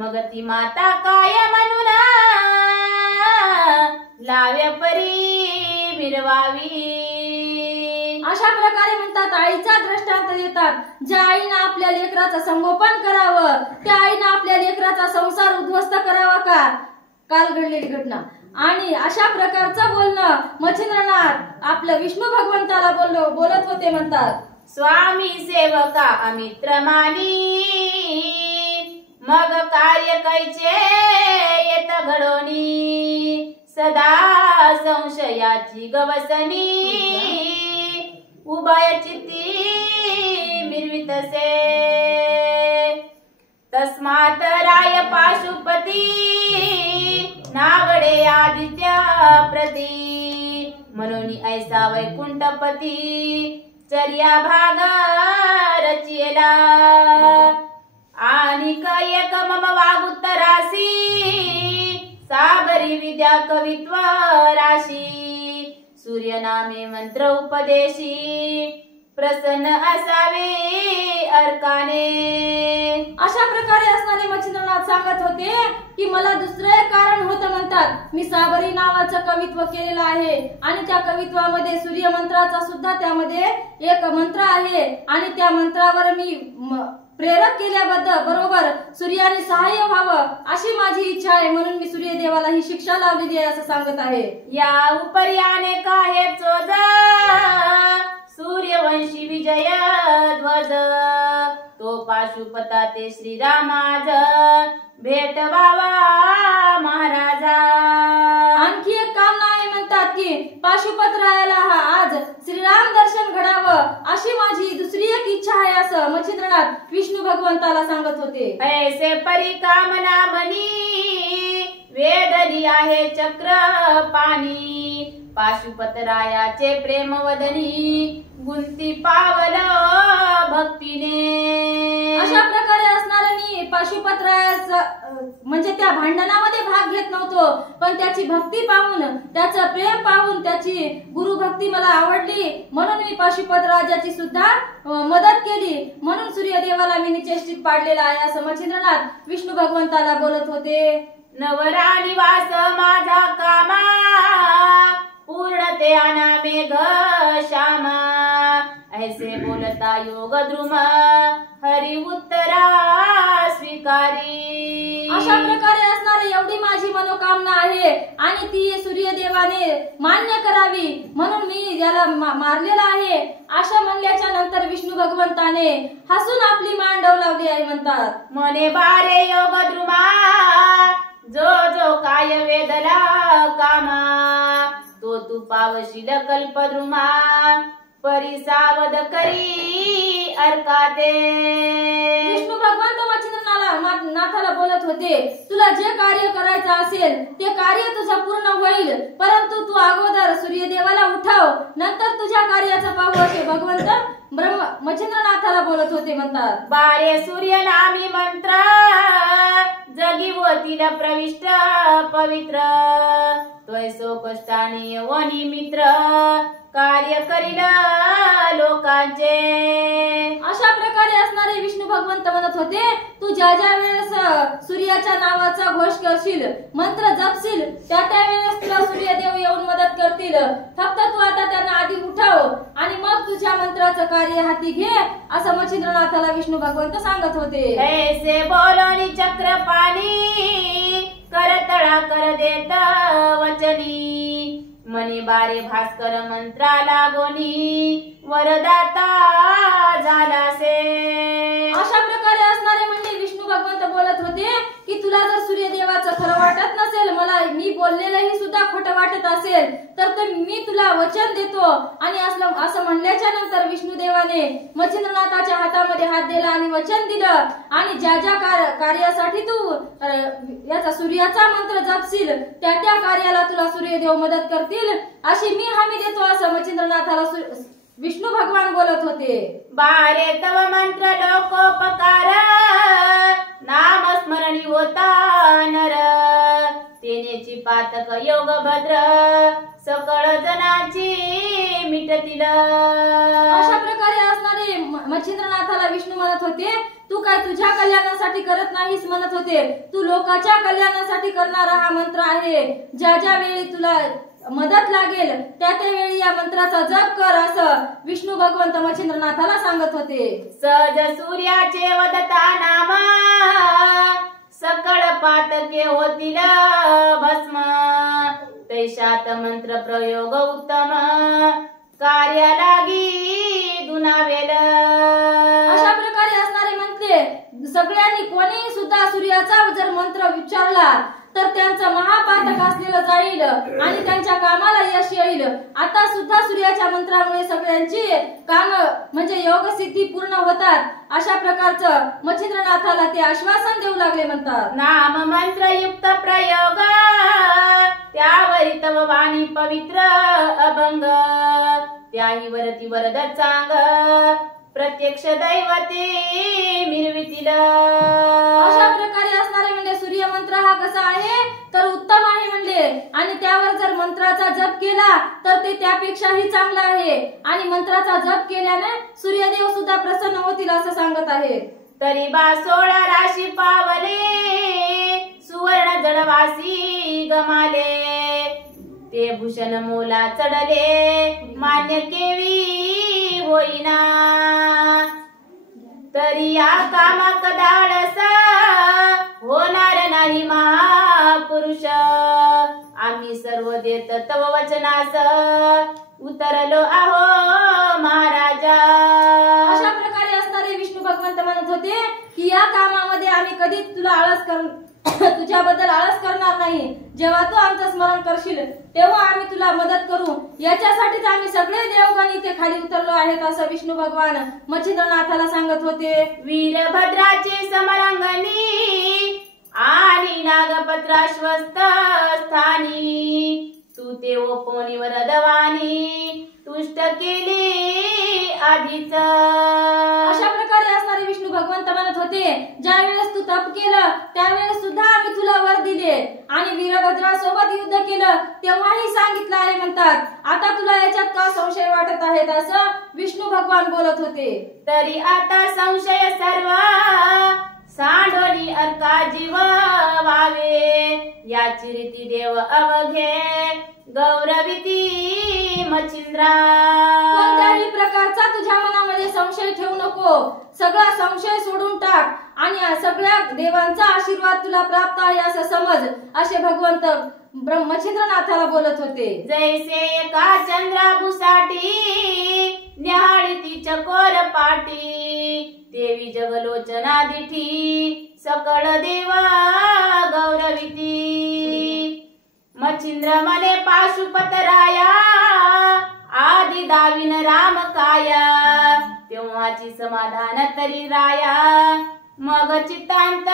मग ती माता काय म्हणून लाव्य परी मिरवावी. अशा प्रकारे म्हणतात आईचा दृष्टांत देतात. ज्या आईनं आपल्या लेकराचं संगोपन करावं त्या आईनं आपल्या लेकराचा संसार उद्ध्वस्त करावा का? काल घडलेली घटना. आणि अशा प्रकारचं बोलणं मच्छिंद्रनाथ आपल्या विष्णू भगवंताला बोलत होते म्हणतात. स्वामी सेवका अमित्र मानी मग कार्य कैचे येत घडोनी सदा संशयाची गवसनी उभय चित्ती मिरवितसे तस्मात राय पाशुपती नागडे आदित्य प्रती म्हणून ऐसा वैकुंठपती चर्या भाग रचिला आणि एक मम वागुत्तरासी सागरी विद्या कवित्व राशी सूर्यनामे मंत्र उपदेशी प्रसन्न असावे अर्काने. अशा प्रकारे असणारे मच्छिंद्रनाथ सांगत होते की मला दुसरं एक कारण होतं म्हणतात. मी सागरी नावाचं कवित्व केलेलं आहे आणि त्या कवित्वामध्ये सूर्य मंत्राचा सुद्धा त्यामध्ये एक मंत्र आहे आणि त्या मंत्रावर मी प्रेरक केल्याबद्दल बरोबर सूर्याने सहाय्य व्हावं अशी माझी इच्छा आहे, म्हणून मी सूर्यदेवाला ही शिक्षा लावलेली आहे असं सांगत आहे. या उपरी अनेक आहे चोज सूर्यवंशी विजय ध्वज तो पाशुपता ते श्रीरामाज भेटवावा महाराजा. आणखी एक कामना आहे म्हणतात की पाशुपत रायाला हा आज श्रीराम दर्शन घडावं अशी माझी दुसरी एक इच्छा आहे असं मच्छिंद्रनाथ विष्णू भगवंताला सांगत होते. ऐसे परिकामना मनी वेदली आहे चक्र पाणी पाशुपतरायाचे प्रेम वदनी गुंती पावल भक्तीने. अशा प्रकारे असणारे मी पाशुपतरायाचं म्हणजे त्या भांडणामध्ये भाग घेत नव्हतो, पण त्याची भक्ती पाहून त्याचं प्रेम पाहून त्याची गुरुभक्ती मला आवडली म्हणून मी पाशुपत राजाची सुद्धा मदत केली, म्हणून सूर्यदेवाला मी निचेष्टित पाडलेला आहे असं मच्छिंद्रनाथ विष्णू भगवंताला बोलत होते. नवरा निवास माझा कामा पूर्णते अनामेघ श्यामा ऐसे बोलता योग द्रुम हरी उत्तरा स्वीकारी. अशा प्रकारे असणारी एवढी माझी मनोकामना आहे आणि ती सूर्यदेवाने मान्य करावी म्हणून मी याला मारलेला आहे अशा म्हणल्याच्या नंतर विष्णू भगवंताने हसून आपली मान डोलावली आहे म्हणतात. मने बारे योग द्रुमा जो जो काय वेदला कामा तो तू पावशील कल्पद्रुमा परिसावद करी अर्काते. विष्णू भगवंत मच्छिंद्रनाला नाथाला बोलत होते, तुला जे कार्य करायचं असेल ते कार्य तुझं पूर्ण होईल, परंतु तू अगोदर सूर्यदेवाला उठव, नंतर तुझ्या कार्याचं पाहू, असे भगवंत मच्छिंद्रनाथाला बोलत होते. म्हणतात, बारे सूर्य नामी मंत्र जगी होतील प्रविष्ट पवित्र, तोय सो कष्टाने वनी मित्र कार्य करील लोकांचे. अशा प्रकारे असणारे विष्णू भगवंत म्हणत होते, तू ज्या ज्या वेळेस सूर्याच्या नावाचा घोष करशील, मंत्र जपशील, त्या त्या वेळेस तुला सूर्यदेव येऊन मदत करतील. फक्त तू आता त्यांना आधी उठव आणि मग तुझ्या मंत्राचं कार्य हाती घे, असं मच्छिंद्रनाथाला विष्णू भगवंत सांगत होते. ऐसे बोलोनी चक्र पाणी करतळा कर देत वचनी, मनी बारे भास्कर मंत्रा लागोनी वरदाता झालासे. अशा प्रकारे असणारे म्हणजे विष्णू भगवंत बोलत होते की तुला जर सूर्यदेवाचं खरं वाटत नसेल, मला मी बोललेलंही सुद्धा खोटं वाटत असेल, तर मी तुला वचन देतो. आणि असं म्हणल्याच्या नंतर विष्णुदेवाने मच्छिंद्रनाथाच्या हातामध्ये हात दिला आणि वचन दिलं, आणि ज्या ज्या कार्यासाठी तू याचा सूर्याचा मंत्र जपशील, त्या त्या कार्याला तुला सूर्यदेव मदत करतील, अशी मी हमी देतो, असं मच्छिंद्रनाथाला विष्णू भगवान बोलत होते. बारे तव मंत्र लोकोपकार नाम स्मरणी होता नर, तेनेची पातक योग भद्र सकळ जनाची मिटतील. अशा प्रकारे असणारे मच्छिंद्रनाथाला विष्णू म्हणत होते, तू काय तुझ्या कल्याणासाठी करत नाहीस म्हणत होते, तू लोकांच्या कल्याणासाठी करणारा हा मंत्र आहे. ज्या ज्या वेळी तुला मदत लागेल त्या त्या वेळी या मंत्राचा जप कर, असं विष्णू भगवंत मच्छिंद्रनाथाला सांगत होते. सहज सूर्याचे वदता नामा सकळ पातके होतील भस्म, तैशात मंत्र प्रयोग उत्तम कार्या लागी दुनावेल. अशा प्रकारे असणारे मंत्रे सगळ्यांनी कोणीही सुद्धा सूर्याचा जर मंत्र विचारला तर त्यांचं महापातक असलेलं जाईल आणि त्यांच्या कामाला यश येईल. आता सुद्धा सूर्याच्या मंत्रामुळे सगळ्यांची काम म्हणजे योगसिद्धी पूर्ण होतात. अशा प्रकारचं मच्छिंद्रनाथाला ते आश्वासन देऊ लागले. म्हणतात, नाम मंत्र युक्त प्रयोग त्यावरी तव वाणी पवित्र अभंग, त्याही वरती वरद चांग प्रत्यक्ष दैवते मिरवितील. अशा प्रकारे असणारे म्हणजे सूर्य मंत्र हा कसा आहे तर उत्तम आहे म्हणले, आणि त्यावर जर मंत्राचा जप केला तर ते त्यापेक्षाही चांगला आहे, आणि मंत्राचा जप केल्याने सूर्यदेव सुद्धा प्रसन्न होतील असं सांगत आहे. तरी बा 16 राशी पावले सुवर्ण जडवासी गमाले, ते भूषण मोला चढले मान्य केवी होईना, तरी या कामा कदाळस होणार नाही महापुरुष, आम्ही सर्व देत तव वचनास उतरलो आहो महाराजा. अशा प्रकारे असणारे विष्णू भगवंत म्हणत होते की या कामामध्ये आम्ही कधीच तुला तुझ्याबद्दल आळस करणार नाही. जेव्हा तू आमचं स्मरण करशील तेव्हा आम्ही तुला मदत करू, याच्यासाठीच आम्ही सगळे देवगण इथे खाली उतरलो आहेत, असं विष्णू भगवान मच्छिंद्रनाथाला सांगत होते. वीरभद्राचे समरांगणी आणि नागपत्राश्वस्त स्थानी, तू ते ओपोनी वरदवानी तुष्ट केली आधीच. अशा प्रकारे असणारे विष्णू भगवंत म्हणत होते, ज्या वेळेस तू तप केलं त्यावेळेस सुद्धा आम्ही तुला वर दिले, आणि वीरभद्रासोबत युद्ध केलं तेव्हाही सांगितलं आहे. म्हणतात, आता तुला याच्यात का संशय वाटत आहेत, असं विष्णू भगवान बोलत होते. तरी आता संशय सर्व सांडोली अर्का जीव वावे, याची रीती देव अवघे गौरविती मच्छिंद्रा. कोणत्याही प्रकारचा तुझ्या मनामध्ये संशय ठेवू नको, सगळा संशय सोडून टाक, आणि सगळ्या देवांचा आशीर्वाद तुला प्राप्त आहे असं समज, असे भगवंत मच्छिंद्रनाथाला बोलत होते. जैसे एका चंद्राभूसाठी न्याहाळी ती चकोर पाटी, देवी जगलोचना दिठी सकळ देवा गौरविती. मच्छिंद्र मने पाशुपतराया आदि दाविन राम काया, तेव्हाची समाधान तरी राया मग चित्तांत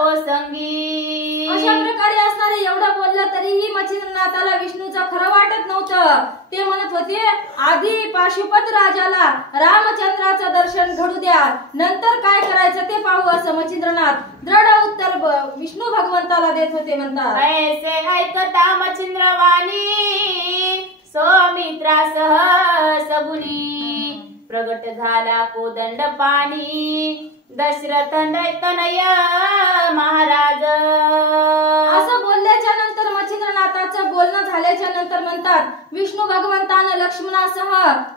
ओसंगी. अशा प्रकारे असणारे एवढं बोललं तरीही मच्छिंद्रनाथाला विष्णूचं खरं वाटत नव्हतं. ते म्हणत होते आधी पाशुपत राजाला रामचंद्राचं दर्शन घडू द्या, नंतर काय करायचं ते पाहू, असं मच्छिंद्रनाथ दृढ उत्तर विष्णू भगवंताला देत होते. म्हणतात ऐसे ऐकता मच्छिंद्रवाणी सौमित्रासह सगुनी प्रगट झाला कोदंड पाणी दशरथ तनय महाराज. असं बोलल्याच्या नंतर मच्छिंद्रनाथाचं बोलणं झाल्याच्या नंतर म्हणतात विष्णू भगवंतानं लक्ष्मणासह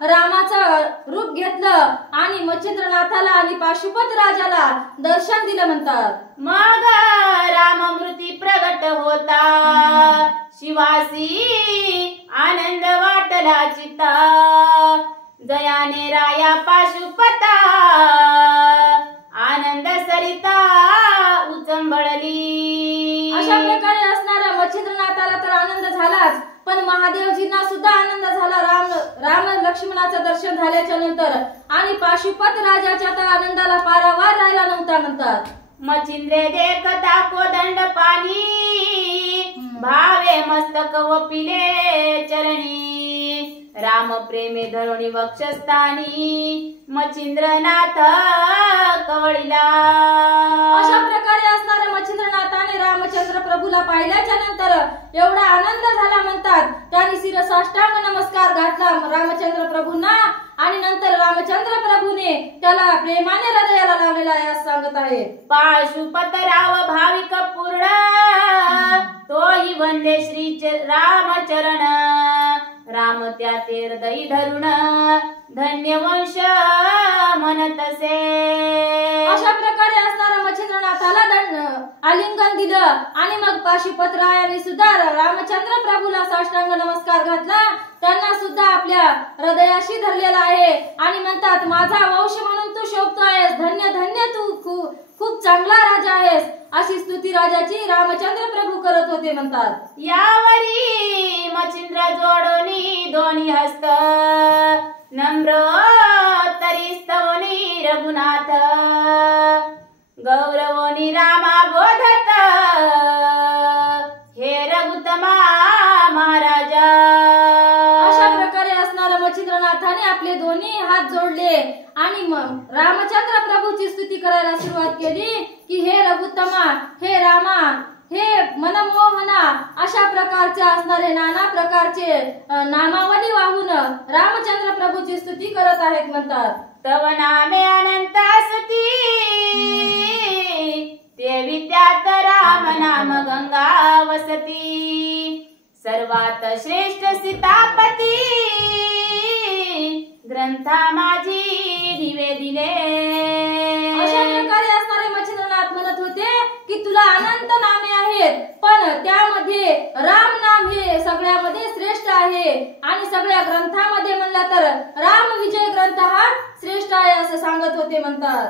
रामाचं रूप घेतलं आणि मच्छिंद्रनाथाला आणि पाशुपत राजाला दर्शन दिलं. म्हणतात मग राममूर्ती प्रगट होता शिवासी आनंद वाटला चित्ता जयाने राया पाशुपता आनंद सरिता उचंबळली. अशा प्रकारे असणारा मच्छिंद्रनाथाला तर आनंद झालाच, पण महादेवजींना सुद्धा आनंद झाला राम लक्ष्मणाचं दर्शन झाल्याच्या नंतर, आणि पाशुपत राजाच्या तर आनंदाला पारावार राहिला नव्हता. म्हणतात मच्छिंद्रे देखता कोदंड पाणी भावे मस्तक व पिले चरणी राम प्रेमे धरुणी वक्षस्थानी मच्छिंद्रनाथ कवळीला. अशा प्रकारे असणाऱ्या मच्छिंद्रनाथाने रामचंद्र प्रभूला पाहिल्याच्या नंतर एवढा आनंद झाला. म्हणतात त्यांनी शिरसाष्टांग नमस्कार घातला रामचंद्र प्रभूंना, आणि नंतर रामचंद्र प्रभूने त्याला प्रेमाने हृदयाला लावलेला आहे असं सांगत आहे. पाशुपत राव भाविक पूर्ण तोही वंदे श्री रामचरण राम त्या ते हृदयी धरुण धन्य वंश म्हणतसे. अशा प्रकारे असणारा मच्छिंद्रनाथाला आलिंगन दिलं, आणि मग पाशुपत रायाने सुद्धा रामचंद्र प्रभूला साष्टांग नमस्कार घातला. त्यांना सुद्धा आपल्या हृदयाशी धरलेला आहे, आणि म्हणतात माझा वंश म्हणून तू शोभतो आहेस, धन्य धन्य तू खूप चांगला राजा आहेस, अशी स्तुती राजाची रामचंद्र प्रभू करत होते. म्हणतात यावरी मच्छिंद्र जोडोनी दोन्ही हस्त नम्र तरी स्तवनी रघुनाथ गौरवोनी रामा बोधत हे रघुतमा महाराजा. अशा प्रकारे असणाऱ्या मच्छिंद्रनाथाने आपले दोन्ही हात जोडले आणि मग रामचंद्र प्रभूची स्तुती करायला सुरुवात केली की हे रघुत्तमा, हे रामा, हे मनमोहना, अशा प्रकारचे असणारे नाना प्रकारचे नामावली वाहून रामचंद्र प्रभूची स्तुती करत आहेत. म्हणतात तव नामे अनंत स्तुती देवी त्यात राम नाम गंगा वसती सर्वात श्रेष्ठ सीतापती ग्रंथा माझी निवेदिले. अशा प्रकारे असणारे मच्छिंद्रनाथ म्हणत होते की तुला अनंत नामे आहेत, पण त्यामध्ये राम नाम हे सगळ्यामध्ये श्रेष्ठ आहे, आणि सगळ्या ग्रंथामध्ये म्हणला तर राम विजय ग्रंथ हा श्रेष्ठ आहे असं सांगत होते. म्हणतात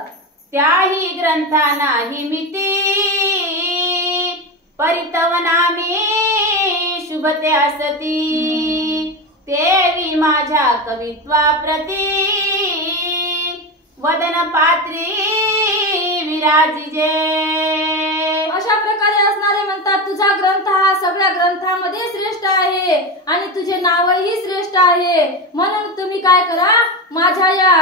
त्याही ग्रंथा नाही मिती परितव नामी शुभते असती देवी माझ्या कवित्वा प्रती वदन पात्री विराजिजे. अशा प्रकारे असणारे म्हणतात तुझा ग्रंथ हा सगळ्या ग्रंथामध्ये श्रेष्ठ आहे आणि तुझे नावही श्रेष्ठ आहे, म्हणून तुम्ही काय करा, माझ्या या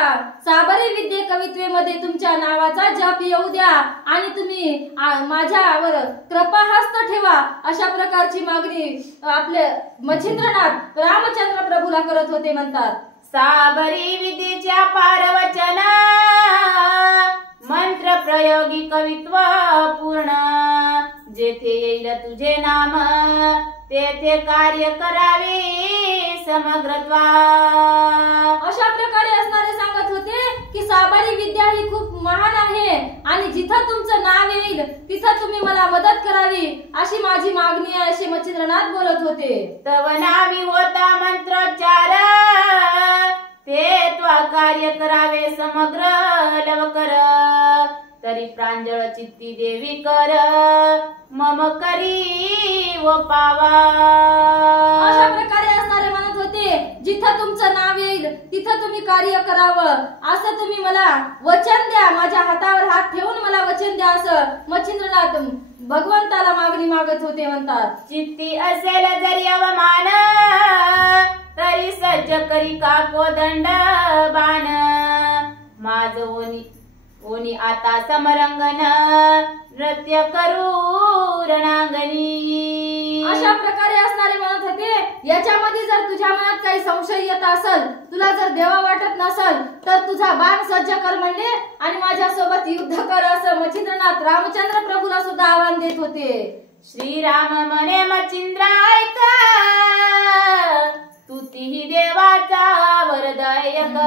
साबरी विद्ये कवित्वेमध्ये तुमच्या नावाचा जप येऊ द्या आणि तुम्ही माझ्यावर कृपाहस्त ठेवा. अशा प्रकारची मागणी आपले मच्छिंद्रनाथ रामचंद्र प्रभूला करत होते. म्हणतात साबरी विद्येच्या पारवचन मंत्र प्रयोगी कवित्व पूर्ण जेथे येईल तुझे नाम तेथे कार्य करावे समग्रत्वा. अशा प्रकारे असणारे सांगत होते की साबरी विद्या ही खूप महान आहे आणि जिथं तुमचं नाव येईल तिथं तुम्ही मला मदत करावी अशी माझी मागणी आहे असे मच्छिंद्रनाथ बोलत होते. तव नामी होता मंत्रोच्चार ते त्वा कार्य करावे समग्र लवकर तरी प्रांजळ चित्ती देवी कर मम करी व पावा. अशा प्रकारे असणारे म्हणत होते जिथं तुमचं नाव येईल तिथं तुम्ही कार्य करावं असं तुम्ही मला वचन द्या, माझ्या हातावर हात हात ठेवून मला वचन द्या असं मच्छिंद्रनाथ भगवंताला मागणी मागत होते म्हणतात. चित्ती असेल जरी अवमान तरी सज्ज करी का कोदंड बाण माझ ओनी आता समरंगन नृत्य करू रणांगणी. अशा प्रकारे असणारे म्हणत होते याच्यामध्ये जर तुझ्या मनात काही संशय येत असेल, तुला जर देवा वाटत नसेल तर तुझा बाण सज्ज कर म्हणले आणि माझ्यासोबत युद्ध कर असं मच्छिंद्रनाथ रामचंद्र प्रभूला सुद्धा आव्हान देत होते. श्रीराम म्हणे मच्छिंद्र ऐका तुतीही देवाचा वरदायक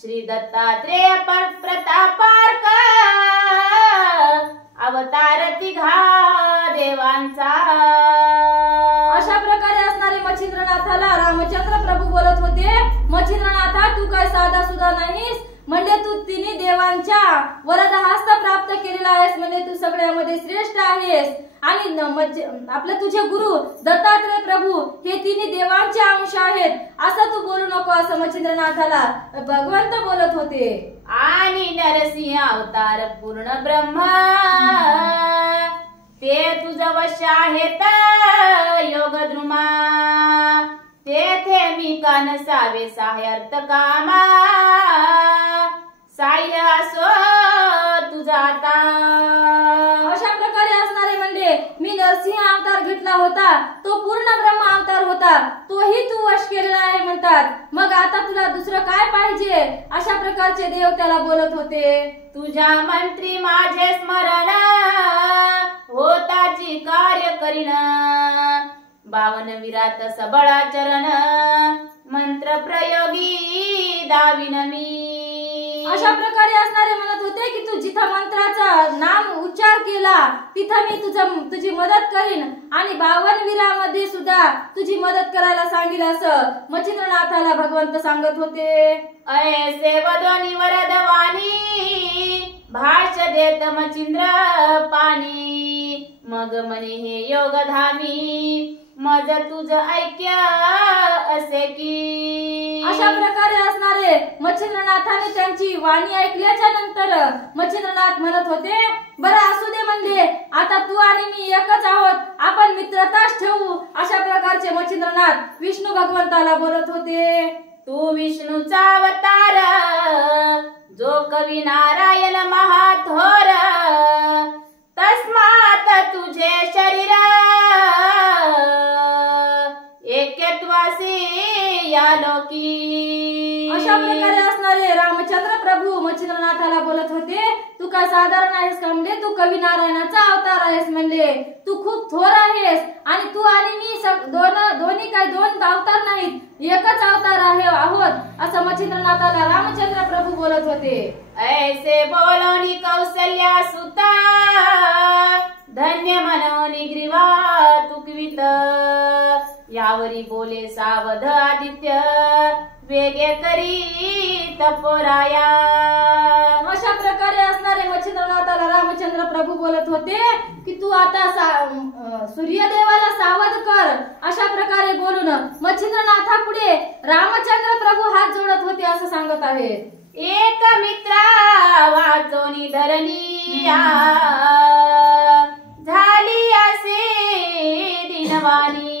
श्री दत्तात्रेय प्रतापार्क अवतार तिघा देवांचा. अशा प्रकारे असणारे मच्छिंद्रनाथाला रामचंद्र प्रभू बोलत होते मच्छिंद्रनाथा तू काय साधा सुद्धा नाहीस म्हणजे तू तिन्ही देवांच्या वरद हस्त प्राप्त केलेला आहेस म्हणजे तू सगळ्यामध्ये श्रेष्ठ आहेस आणि आपले तुझे गुरु दत्तात्रेय प्रभू हे तिन्ही देवांचे अंश आहेत असं तू बोलू नको असं मच्छिंद्रनाथाला भगवंत बोलत होते. आणि नरसिंह अवतार पूर्ण ब्रह्म ते तुझं वश आहेत योगद्रुमा तेथे मी का नसावे साह्यार्थ कामा साईल असो तुझा आता. अशा प्रकारे असणारे म्हणजे मी नरसिंह अवतार घेतला होता तो पूर्ण ब्रह्म अवतार होता तोही तू वश केलेला आहे म्हणतात. मग आता तुला दुसरं काय पाहिजे अशा प्रकारचे देव त्याला बोलत होते. तुझ्या मंत्री माझे स्मरण होताची कार्य करीन 52 विरात सबळाचरण मंत्र प्रयोगी दाविन मी. अशा प्रकारे असणारे म्हणत होते की तू जिथं मंत्राचा नाम उच्चार केला तिथं मी तुझी मदत करीन आणि 52 वीरामध्ये सुद्धा तुझी मदत करायला सांगेल असं मच्छिंद्रनाथाला भगवंत सांगत होते. ऐसे वदोनी वरदवाणी भाष्य देत मच्छिंद्र पाणी मग म्हणे हे योगधामी मज तुझ ऐक्य असे की. अशा प्रकारे असणारे मच्छिंद्रनाथाने त्यांची वाणी ऐकल्याच्या नंतर मच्छिंद्रनाथ म्हणत होते बरं असू दे म्हणले आता तू आणि मी एकच आहोत आपण मित्रताच ठेवू अशा प्रकारचे मच्छिंद्रनाथ विष्णू भगवंताला बोलत होते. तू विष्णूचा अवतार जो कवी नारायण महाथोर तस्मात तुझे शरीर एकत्वासी या लोकी. अशा प्रकारे असणारे रामचंद्र प्रभू मच्छिंद्रनाथाला बोलत होते तू काय साधारण आहेस का म्हणले तू कवी नारायणाचा अवतार आहेस म्हणले तू खूप थोर आहेस आणि तू आणि मी दोन्ही काय दोन अवतार नाहीत एकच अवतार आहोत असं मच्छिंद्रनाथाला रामचंद्र प्रभू बोलत होते. ऐसे बोलोनी कौशल्या सुता धन्य मनोनी ग्रीवा तुकवित यावरी बोले सावध आदित्य वेगे करी तपोराया. अशा प्रकारे असणारे मच्छिंद्रनाथाला रामचंद्र प्रभू बोलत होते की तू आता सूर्यदेवाला सावध कर अशा प्रकारे बोलून मच्छिंद्रनाथा पुढे रामचंद्र प्रभू हात जोडत होते असं सांगत आहेत. एक मित्रा वाचोनी धरणी झाली असे दिनवाणी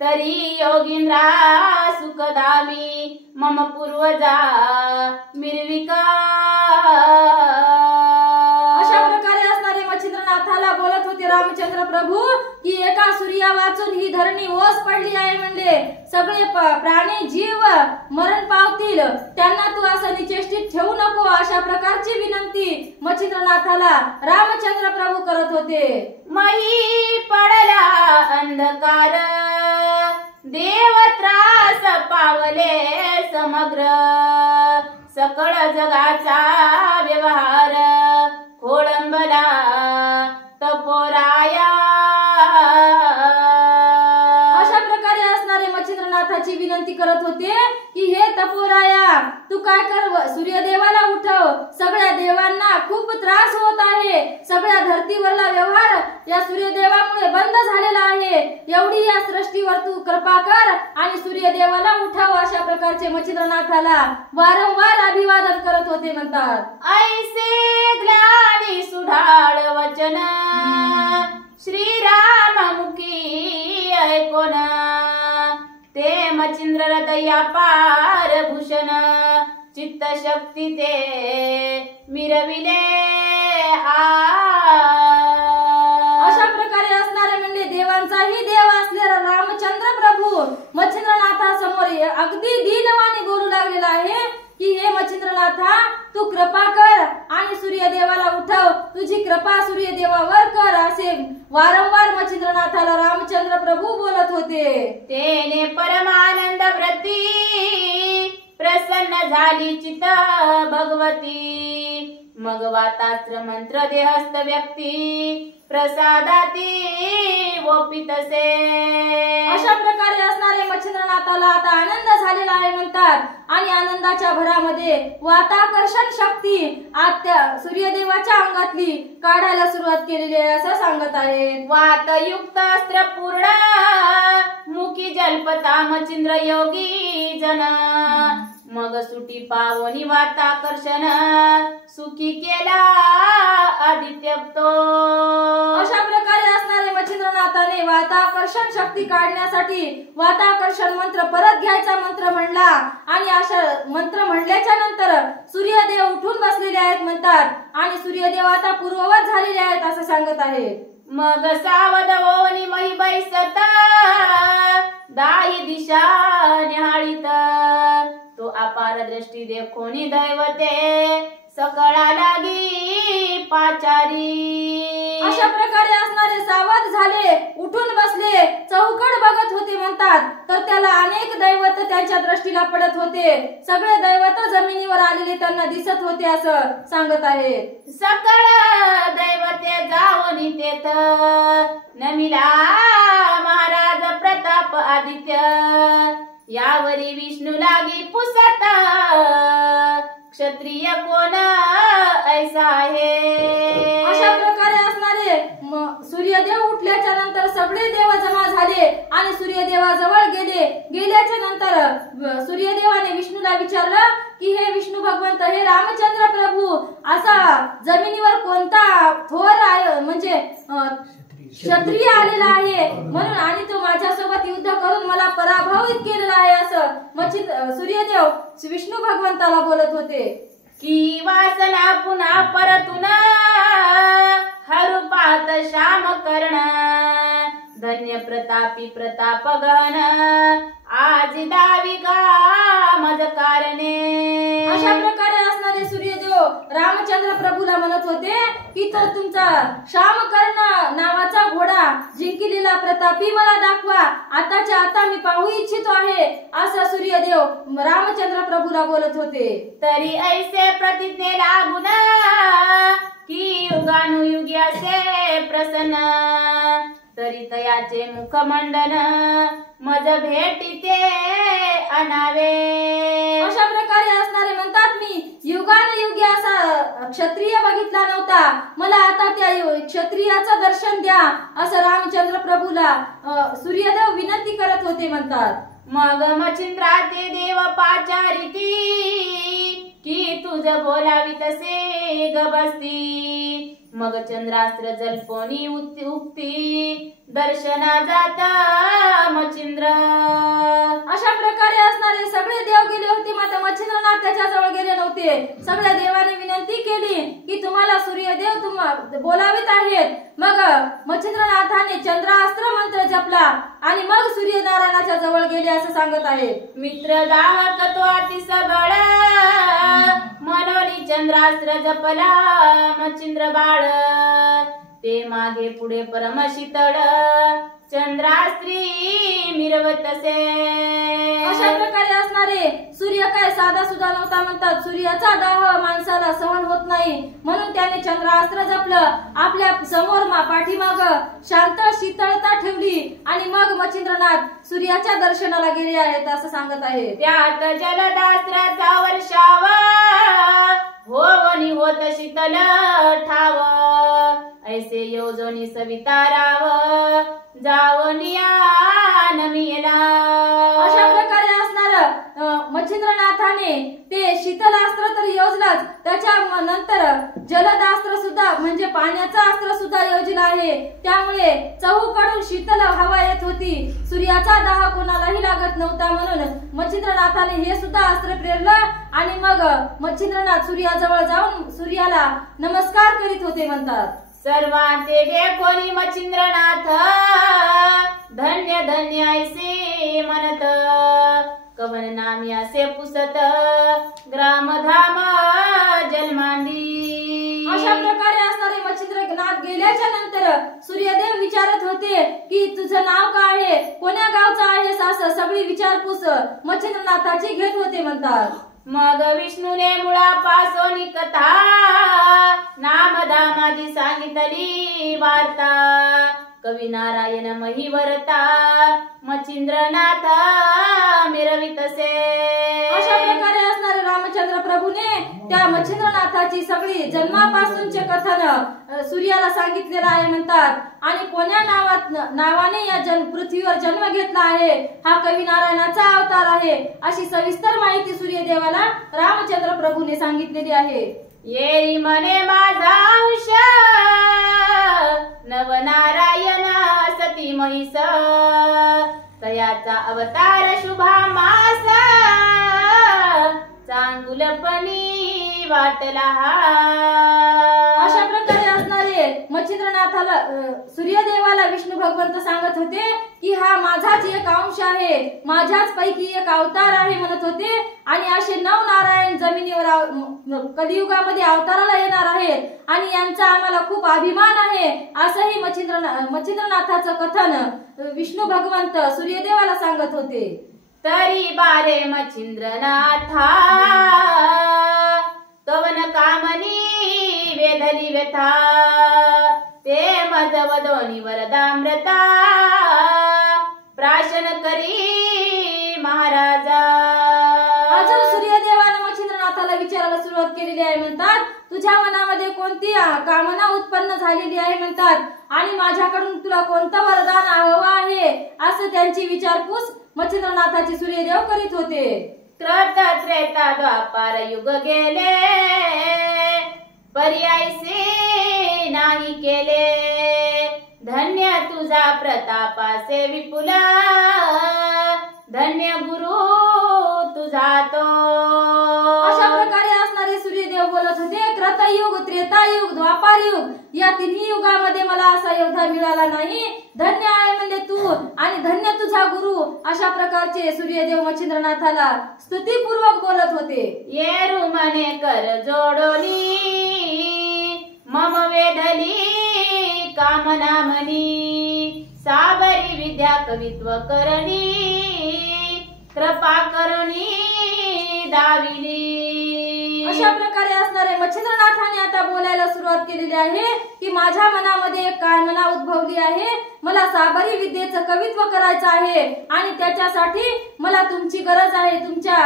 तरी योगींद्रा सुखदामी मम पूर्वजा मिरविका. अशा प्रकारे असणारे मच्छिंद्रनाथाला बोलत होते रामचंद्र प्रभू की एका सूर्या वाचून ही धरणी ओस पडली आहे म्हणजे सगळे प्राणी जीव मरण पावतील त्यांना तू असं निचेष्टित ठेवू नको अशा प्रकारची विनंती मच्छिंद्रनाथाला रामचंद्र प्रभू करत होते. मही पडला अंधकार देव त्रास पावले समग्र सकळ जगाचा व्यवहार खोळंबला तपोराया. अशा प्रकारे असणारे मच्छिंद्रनाथाची विनंती करत होते की हे तपोराया तू काय कर सूर्यदेवाला उठव सगळ्या देवांना खूप त्रास होत आहे. सगळ्या धरतीवरला व्यवहार या सूर्यदेवामुळे बंद झालेला आहे. एवढी या सृष्टीवर तू कृपा कर आणि सूर्यदेवाला उठाव. अशा प्रकारचे मच्छिंद्रनाथाला वारंवार अभिवादन करत होते म्हणतात. ऐसे ग्लानी सुढाळ वचन श्रीराम मुखी ऐकोन ते मच्छिंद्र हृदया पार भूषण चित्त शक्ती ते मिरविले अशा प्रकारे असणारे म्हणजे देवांचाही देव असलेला रामचंद्र प्रभू मच्छिंद्रनाथासमोर अगदी दीनवाणी बोलू लागलेला आहे की हे मच्छिंद्रनाथा तू कृपा कर आणि सूर्यदेवाला उठव. तुझी कृपा सूर्यदेवावर कर. असे वारंवार मच्छिंद्रनाथाला रामचंद्र प्रभू बोलत होते. तेने परमानंद व्रती प्रसन्न झाली चित भगवती मग वातास्त्र मंत्र देहस्थ व्यक्ती प्रसादाती वोपितसे. अशा प्रकारे असणारे मच्छिंद्रनाथाला आता आनंद झालेला आहे म्हणतात. आणि आनंदाच्या भरामध्ये वाताकर्षण शक्ती आत्या सूर्यदेवाच्या अंगातली काढायला सुरुवात केलेली आहे असं सांगत आहे. वातयुक्त अस्त्र पूर्ण मुखी जल्पता मच्छिंद्र योगी जन मग सुटी पावनी वाताकर्षण सुखी केला आदित्यप्तो. अशा प्रकारे असणारे मच्छिंद्रनाथाने वाताकर्षण शक्ती काढण्यासाठी वाताकर्षण मंत्र परत घ्यायचा मंत्र म्हणला. आणि अशा मंत्र म्हणल्याच्या नंतर सूर्यदेव उठून बसलेले आहेत म्हणतात. आणि सूर्यदेव आता पूर्ववत झालेले आहेत असं सांगत आहेत. मग सावध ओनी मही बैसत दाई दिशा निहाळीत तो अपार दृष्टी देखोनी दैवते सकळा लागी पाचारी. अशा प्रकारे असणारे सावध झाले, उठून बसले, चौकड बघत होते म्हणतात. तर त्याला अनेक दैवत त्यांच्या दृष्टीला पडत होते. सगळे दैवत जमिनीवर आलेले त्यांना दिसत होते असं सांगत आहेत. सकळ दैवते जावनी तेथ नमिला महाराज प्रताप आदित्य यावरी विष्णू लागी पुसत क्षत्रिय कोण ऐसा आहे. अशा प्रकारे असणारे सूर्यदेव उठल्याच्या नंतर सगळे देव जमा झाले आणि सूर्यदेवाजवळ गेले. गेल्याच्या नंतर सूर्यदेवाने विष्णूला विचारलं की हे विष्णू भगवंत, हे रामचंद्र प्रभू, असा जमिनीवर कोणता थोर म्हणजे क्षत्रिय आलेला आहे म्हणून आणि तो माझ्यासोबत युद्ध करून मला पराभूत केलेला आहे असं सूर्यदेव विष्णू भगवंताला बोलत होते. की वासना पुन्हा परतून हरुपात श्याम कर्ण धन्य प्रतापी प्रताप गहन आज दावी का मज कारणे. अशा प्रकारे असणारे सूर्यदेव रामचंद्र प्रभूला म्हणत होते की तो तुमचा श्याम कर्ण नावाचा घोडा जिंकलेला प्रतापी मला दाखवा. आताच्या आता मी पाहू इच्छितो आहे असं सूर्यदेव रामचंद्र प्रभूला बोलत होते. तरी ऐसे प्रतिज्ञे लागून की युगानुयुगी असे प्रसन्न तरी तयाचे मुखमंडन मज भेटीते अनावे. अशा प्रकारे असणारे म्हणतात मी युगानुयुगी असा क्षत्रिय बघितला नव्हता, मला आता त्या क्षत्रियाचं दर्शन द्या असं रामचंद्र प्रभूला सूर्यदेव विनंती करत होते म्हणतात. मग मच्छिंद्राते देव पाचारिती की तुझ बोलावी तसे गबसती मग चंद्रास्त्र जल्पोनी उक्ती दर्शना जाता मच्छिंद्र. अशा प्रकारे असणारे सगळे देव गेले होते मात्र मच्छिंद्रनाथ त्याच्याजवळ गेले नव्हते. सगळ्या देवाने विनंती केली की तुम्हाला सूर्यदेव तुम्हाला बोलावित आहेत. मग मच्छिंद्रनाथाने चंद्रास्त्र मंत्र जपला आणि मग सूर्यनारायणाच्या जवळ गेले असं सांगत आहे. मित्र दाहक तो अति सबळ मनोनी चंद्रास्त्र जपला मच्छिंद्र बाळ ते मागे पुढे परम शीतळ चंद्रास्त्री मिरवतसे. अशा प्रकारे असणारे सूर्य काय साधा सुद्धा नव्हता म्हणतात. सूर्याचा दाह माणसाला सहन होत नाही म्हणून त्याने चंद्रास्त्र जपलं. आपल्या समोर पाठीमाग शांत शीतळता ठेवली आणि मग मच्छिंद्रनाथ सूर्याच्या दर्शनाला गेले आहेत असं सांगत आहे. त्यात जलदास्त्राचा वर्षावा होवनी होत शीतल ठाव ऐसे योजनी सविताराव जावनिया नमिला। अशा प्रकारे असणार मच्छिंद्रनाथाने ते शीतलास्त्र तर योजलाच, त्याच्या नंतर जलदास्त्र सुद्धा म्हणजे पाण्याचं अस्त्र सुद्धा योजलं आहे। त्यामुळे चहूकडून शीतल हवा येत होती, सूर्याचा दाह कोणालाही लागत नव्हता, म्हणून मच्छिंद्रनाथाने हे सुद्धा अस्त्र प्रेरलं आणि मग मच्छिंद्रनाथ सूर्याजवळ जाऊन सूर्याला नमस्कार करीत होते म्हणतात। सर्वांते देखोनी मच्छिंद्रनाथ धन्य धन्य ऐसे म्हणत कवन नामी असे पुसत ग्रामधाम जन्मांदी। अशा प्रकारे असणारे मच्छिंद्रनाथ गेल्याच्या नंतर सूर्यदेव विचारत होते की तुझं नाव काय आहे, कोण्या गावचा आहेस, असं सगळी विचारपूस मच्छिंद्रनाथाची घेत होते म्हणतात। मग विष्णूने मुळापासून कथा नामधामादी सांगितली वार्ता कवी नारायण महिवरता मच्छिंद्रनाथ मिरवितसे। अशा प्रकारे असणारे रामचंद्र प्रभूने त्या मच्छिंद्रनाथाची सगळी जन्मापासूनचे कथन सूर्याला सांगितलेलं आहे म्हणतात। आणि कोण्या नावाने या पृथ्वीवर जन्म घेतला आहे, हा कवी नारायणाचा अवतार आहे, अशी सविस्तर माहिती सूर्यदेवाला रामचंद्र प्रभूने सांगितलेली आहे। येई मने माझा अंश नवनारायण सती महिष तयाचा अवतार शुभा मास चांगुलपणी वाटला। अशा प्रकारे असणारे मच्छिंद्रनाथाला सूर्यदेवाला विष्णू भगवंत सांगत होते की हा माझाच एक अंश आहे, माझ्याच पैकी एक अवतार आहे म्हणत होते। आणि असे 9 नारायण जमिनीवर कलियुगामध्ये अवताराला येणार आहेत आणि यांचा आम्हाला खूप अभिमान आहे, असंही मच्छिंद्रनाथाचं कथन विष्णू भगवंत सूर्यदेवाला सांगत होते। तरी बारे मच्छिंद्रनाथा कवन कामनी वेधली व्यथा ते मज वदोनी वरदामृता प्राशन करी महाराजा। अजून सूर्यदेवाने मच्छिंद्रनाथाला विचारायला सुरुवात केलेली आहे म्हणतात, तुझ्या मनामध्ये कोणती कामना उत्पन्न झालेली आहे म्हणतात आणि माझ्याकडून तुला कोणतं वरदान हवं आहे, असं त्यांची विचारपूस मच्छिंद्रनाथाची सूर्यदेव करीत होते। त्रत त्रेता द्वापार युग गेले पर्यायसे नाही केले धन्य तुझा प्रतापासे विपुला धन्य गुरु तुझा तो। अशा प्रकारे असणारे सूर्यदेव बोलत होते, क्रतयुग त्रेतायुग द्वापार युग या तिन्ही युगामध्ये मला असा योद्धा मिळाला नाही, धन्य आहे म्हणजे तू आणि धन्य तुझा गुरु, अशा प्रकारचे सूर्यदेव मच्छिंद्रनाथाला स्तुतीपूर्वक बोलत होते। येरू मने कर जोडोनी मम वेधली कामना मनी साबरी विद्या कवित्व करणी कृपा करुणी दाविली। अशा प्रकारे असणारे मच्छिंद्रनाथाने आता बोलायला सुरुवात केलेली आहे की माझ्या मनामध्ये एक कामना उद्भवली आहे, मला साबरी विद्येचं कवित्व करायचं आहे आणि त्याच्यासाठी मला तुमची गरज आहे, तुमच्या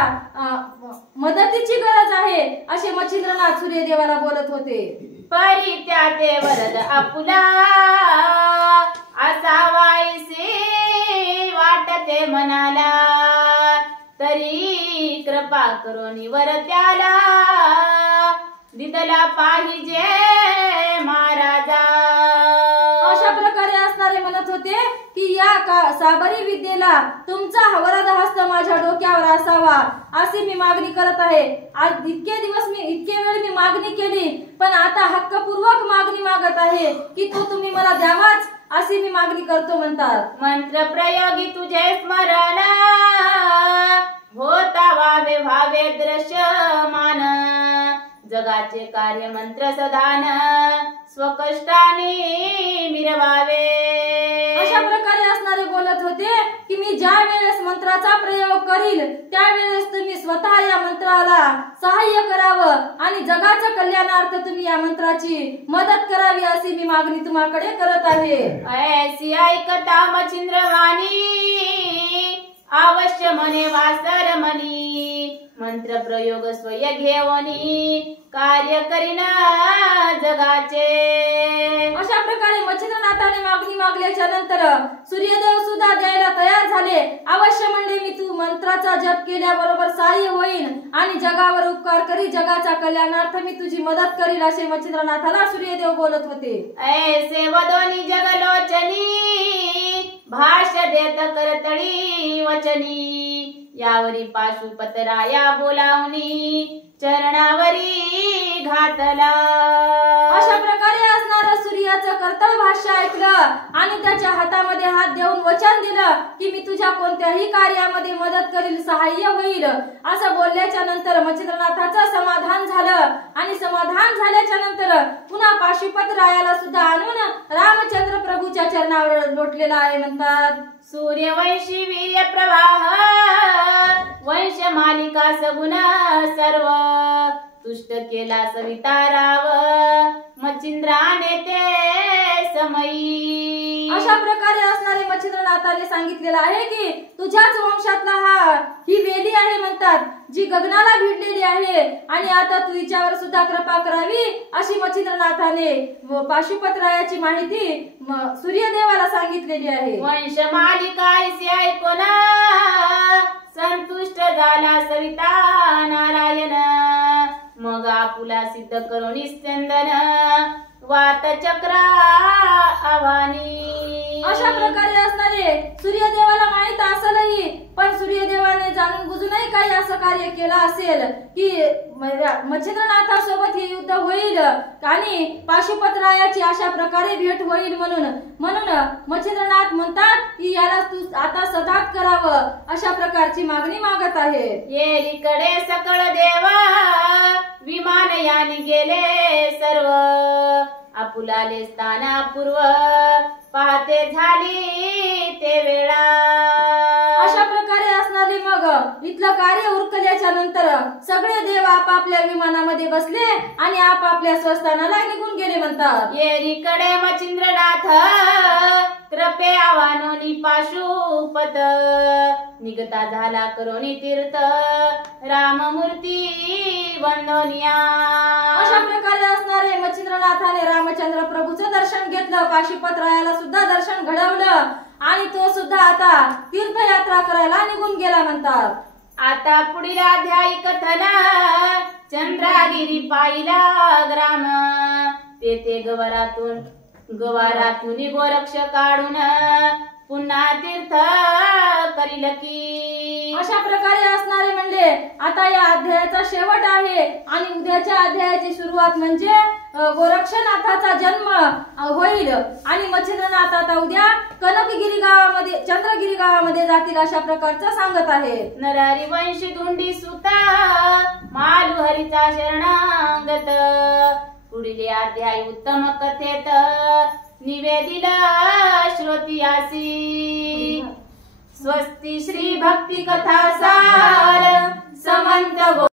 मदतीची गरज आहे, असे मच्छिंद्रनाथ सूर्यदेवाला बोलत होते। परी त्या ते वरद आपुला असावायसे वाटते मनाला तरी कृपा करोनी वर त्याला दिदला पाहिजे महाराजा। अशा प्रकारे असणारे म्हणत होते की या साबरी विद्येला तुमचा वरद हस्त माझ्या डोक्यावर असावा अशी मी मागणी करत आहे। आज इतके वेळ मी मागणी केली, पण आता हक्कपूर्वक मागणी मागत आहे की तो तुम्ही मला द्यावाच अशी मी मागणी करतो म्हणतात। मंत्र प्रयोगी तुझे स्मरण होता व्हावे व्हावे दृश्यमान जगाचे कार्य मंत्र सदान स्वकष्टाने मिरवावे। अशा प्रकारे असणारे बोलत होते की मी ज्या वेळेस मंत्राचा प्रयोग करील त्यावेळेस तुम्ही स्वतः या मंत्राला सहाय्य करावं आणि जगाचं कल्याणार्थ तुम्ही या मंत्राची मदत करावी अशी मी मागणी तुम्हाकडे करत आहे। ऐसी ऐकता मच्छिंद्रवाणी अवश्य मने वासर मनी मंत्र प्रयोग स्वय घेवनी कार्य करीना जगाचे. अशा प्रकारे मच्छिंद्रनाथाने मागणी मागल्याच्या नंतर सूर्यदेव सुद्धा द्यायला तयार झाले. अवश्य म्हणले मी तू मंत्राचा जप केल्याबरोबर सहाय्य होईल आणि जगावर उपकार करी, जगाच्या कल्याणार्थ मी तुझी मदत करील असे मच्छिंद्रनाथाला सूर्यदेव बोलत होते. ऐसे वदोनी जगलोचनी भाष्य देत करतळी वचनी. यावरी पाशुपतराया बोलावनी चरणावरी घातला. अशा प्रकारे असणारं सूर्याचं कर्तव्य भाष्य ऐकलं आणि त्याच्या हातामध्ये हात देऊन वचन दिलं की मी तुझ्या कोणत्याही कार्यामध्ये मदत करील, सहाय्य होईल असं बोलल्याच्या नंतर मच्छिंद्रनाथाचं समाधान झालं. आणि समाधान झाल्याच्या नंतर पुन्हा पाशुपत रायाला सुद्धा आणून रामचंद्र प्रभूच्या चरणावर लोटलेला आहे. म्हणतात सूर्यवंशी वीर्य प्रवाह वंश मालिका सगुण सर्व तुष्ट केला सविताराव मच्छिंद्राने ते समयी. अशा प्रकारे असणारे मच्छिंद्रनाथाने सांगितलेलं आहे की तुझ्याच वंशातला ही वेली आहे म्हणतात जी गगनाला भिडलेली आहे आणि आता तू हिच्यावर सुद्धा कृपा करावी अशी मच्छिंद्रनाथाने पाशुपतरायाची माहिती सूर्यदेवाला सांगितलेली आहे. वंश मालिका ऐकून संतुष्ट झाला सविता नारायण. मग आपुला सिद्ध करून स्कंदन वात चक्रा आव्हानी. अशा प्रकारे असणारे सूर्यदेवाला माहित असेलही पण सूर्यदेवाने जाणून बुजूनही काही असं कार्य केलं असेल की मच्छिंद्रनाथासोबत हे युद्ध होईल आणि पाशुपतरायाची अशा प्रकारे भेट होईल. म्हणून मच्छिंद्रनाथ म्हणतात की याला तू आता सदात करावं अशा प्रकारची मागणी मागत आहे. येरीकडे सकळ देवा विमानयानी गेले सर्व आपुलाले स्थानापूर्व पाहते झाली ते वेळा. अशा प्रकारे असणारे मग इथलं कार्य उरकल्याच्या नंतर सगळे देव आपापल्या विमानामध्ये बसले आणि आपापल्या स्वस्थानाला निघून गेले. म्हणतात येरीकडे मच्छिंद्रनाथ कृपे आव्हानोनी पाशुपत निघता झाला करोनी तीर्थ राममूर्ती वंदनिया. अशा प्रकारे असणारे मच्छिंद्रनाथाने रामचंद्र प्रभूचं दर्शन घेतलं, पाशुपतरायाला सुद्धा दर्शन घडवलं आणि तो सुद्धा आता तीर्थयात्रा करायला निघून गेला. म्हणतात आता पुढील अध्याय कथन चंद्रागिरी पाहिला ग्राम तेथे गवारातून गोरक्ष काढून पुन्हा तीर्थ करील की. अशा प्रकारे असणारे म्हणले आता या अध्यायाचा शेवट आहे आणि उद्याच्या अध्यायाची सुरुवात म्हणजे गोरक्षनाथाचा जन्म होईल आणि मच्छिंद्रनाथ आता उद्या कनकगिरी गावामध्ये चंद्रगिरी गावामध्ये जातील अशा प्रकारचं सांगत आहे. नरहरी वंशी धुंडी सुता मालू हरीचा शरणांगत पुढील अध्याय उत्तम कथेत निवेदिल श्रोतियासी. स्वस्ति श्री भक्ति कथा सार समंत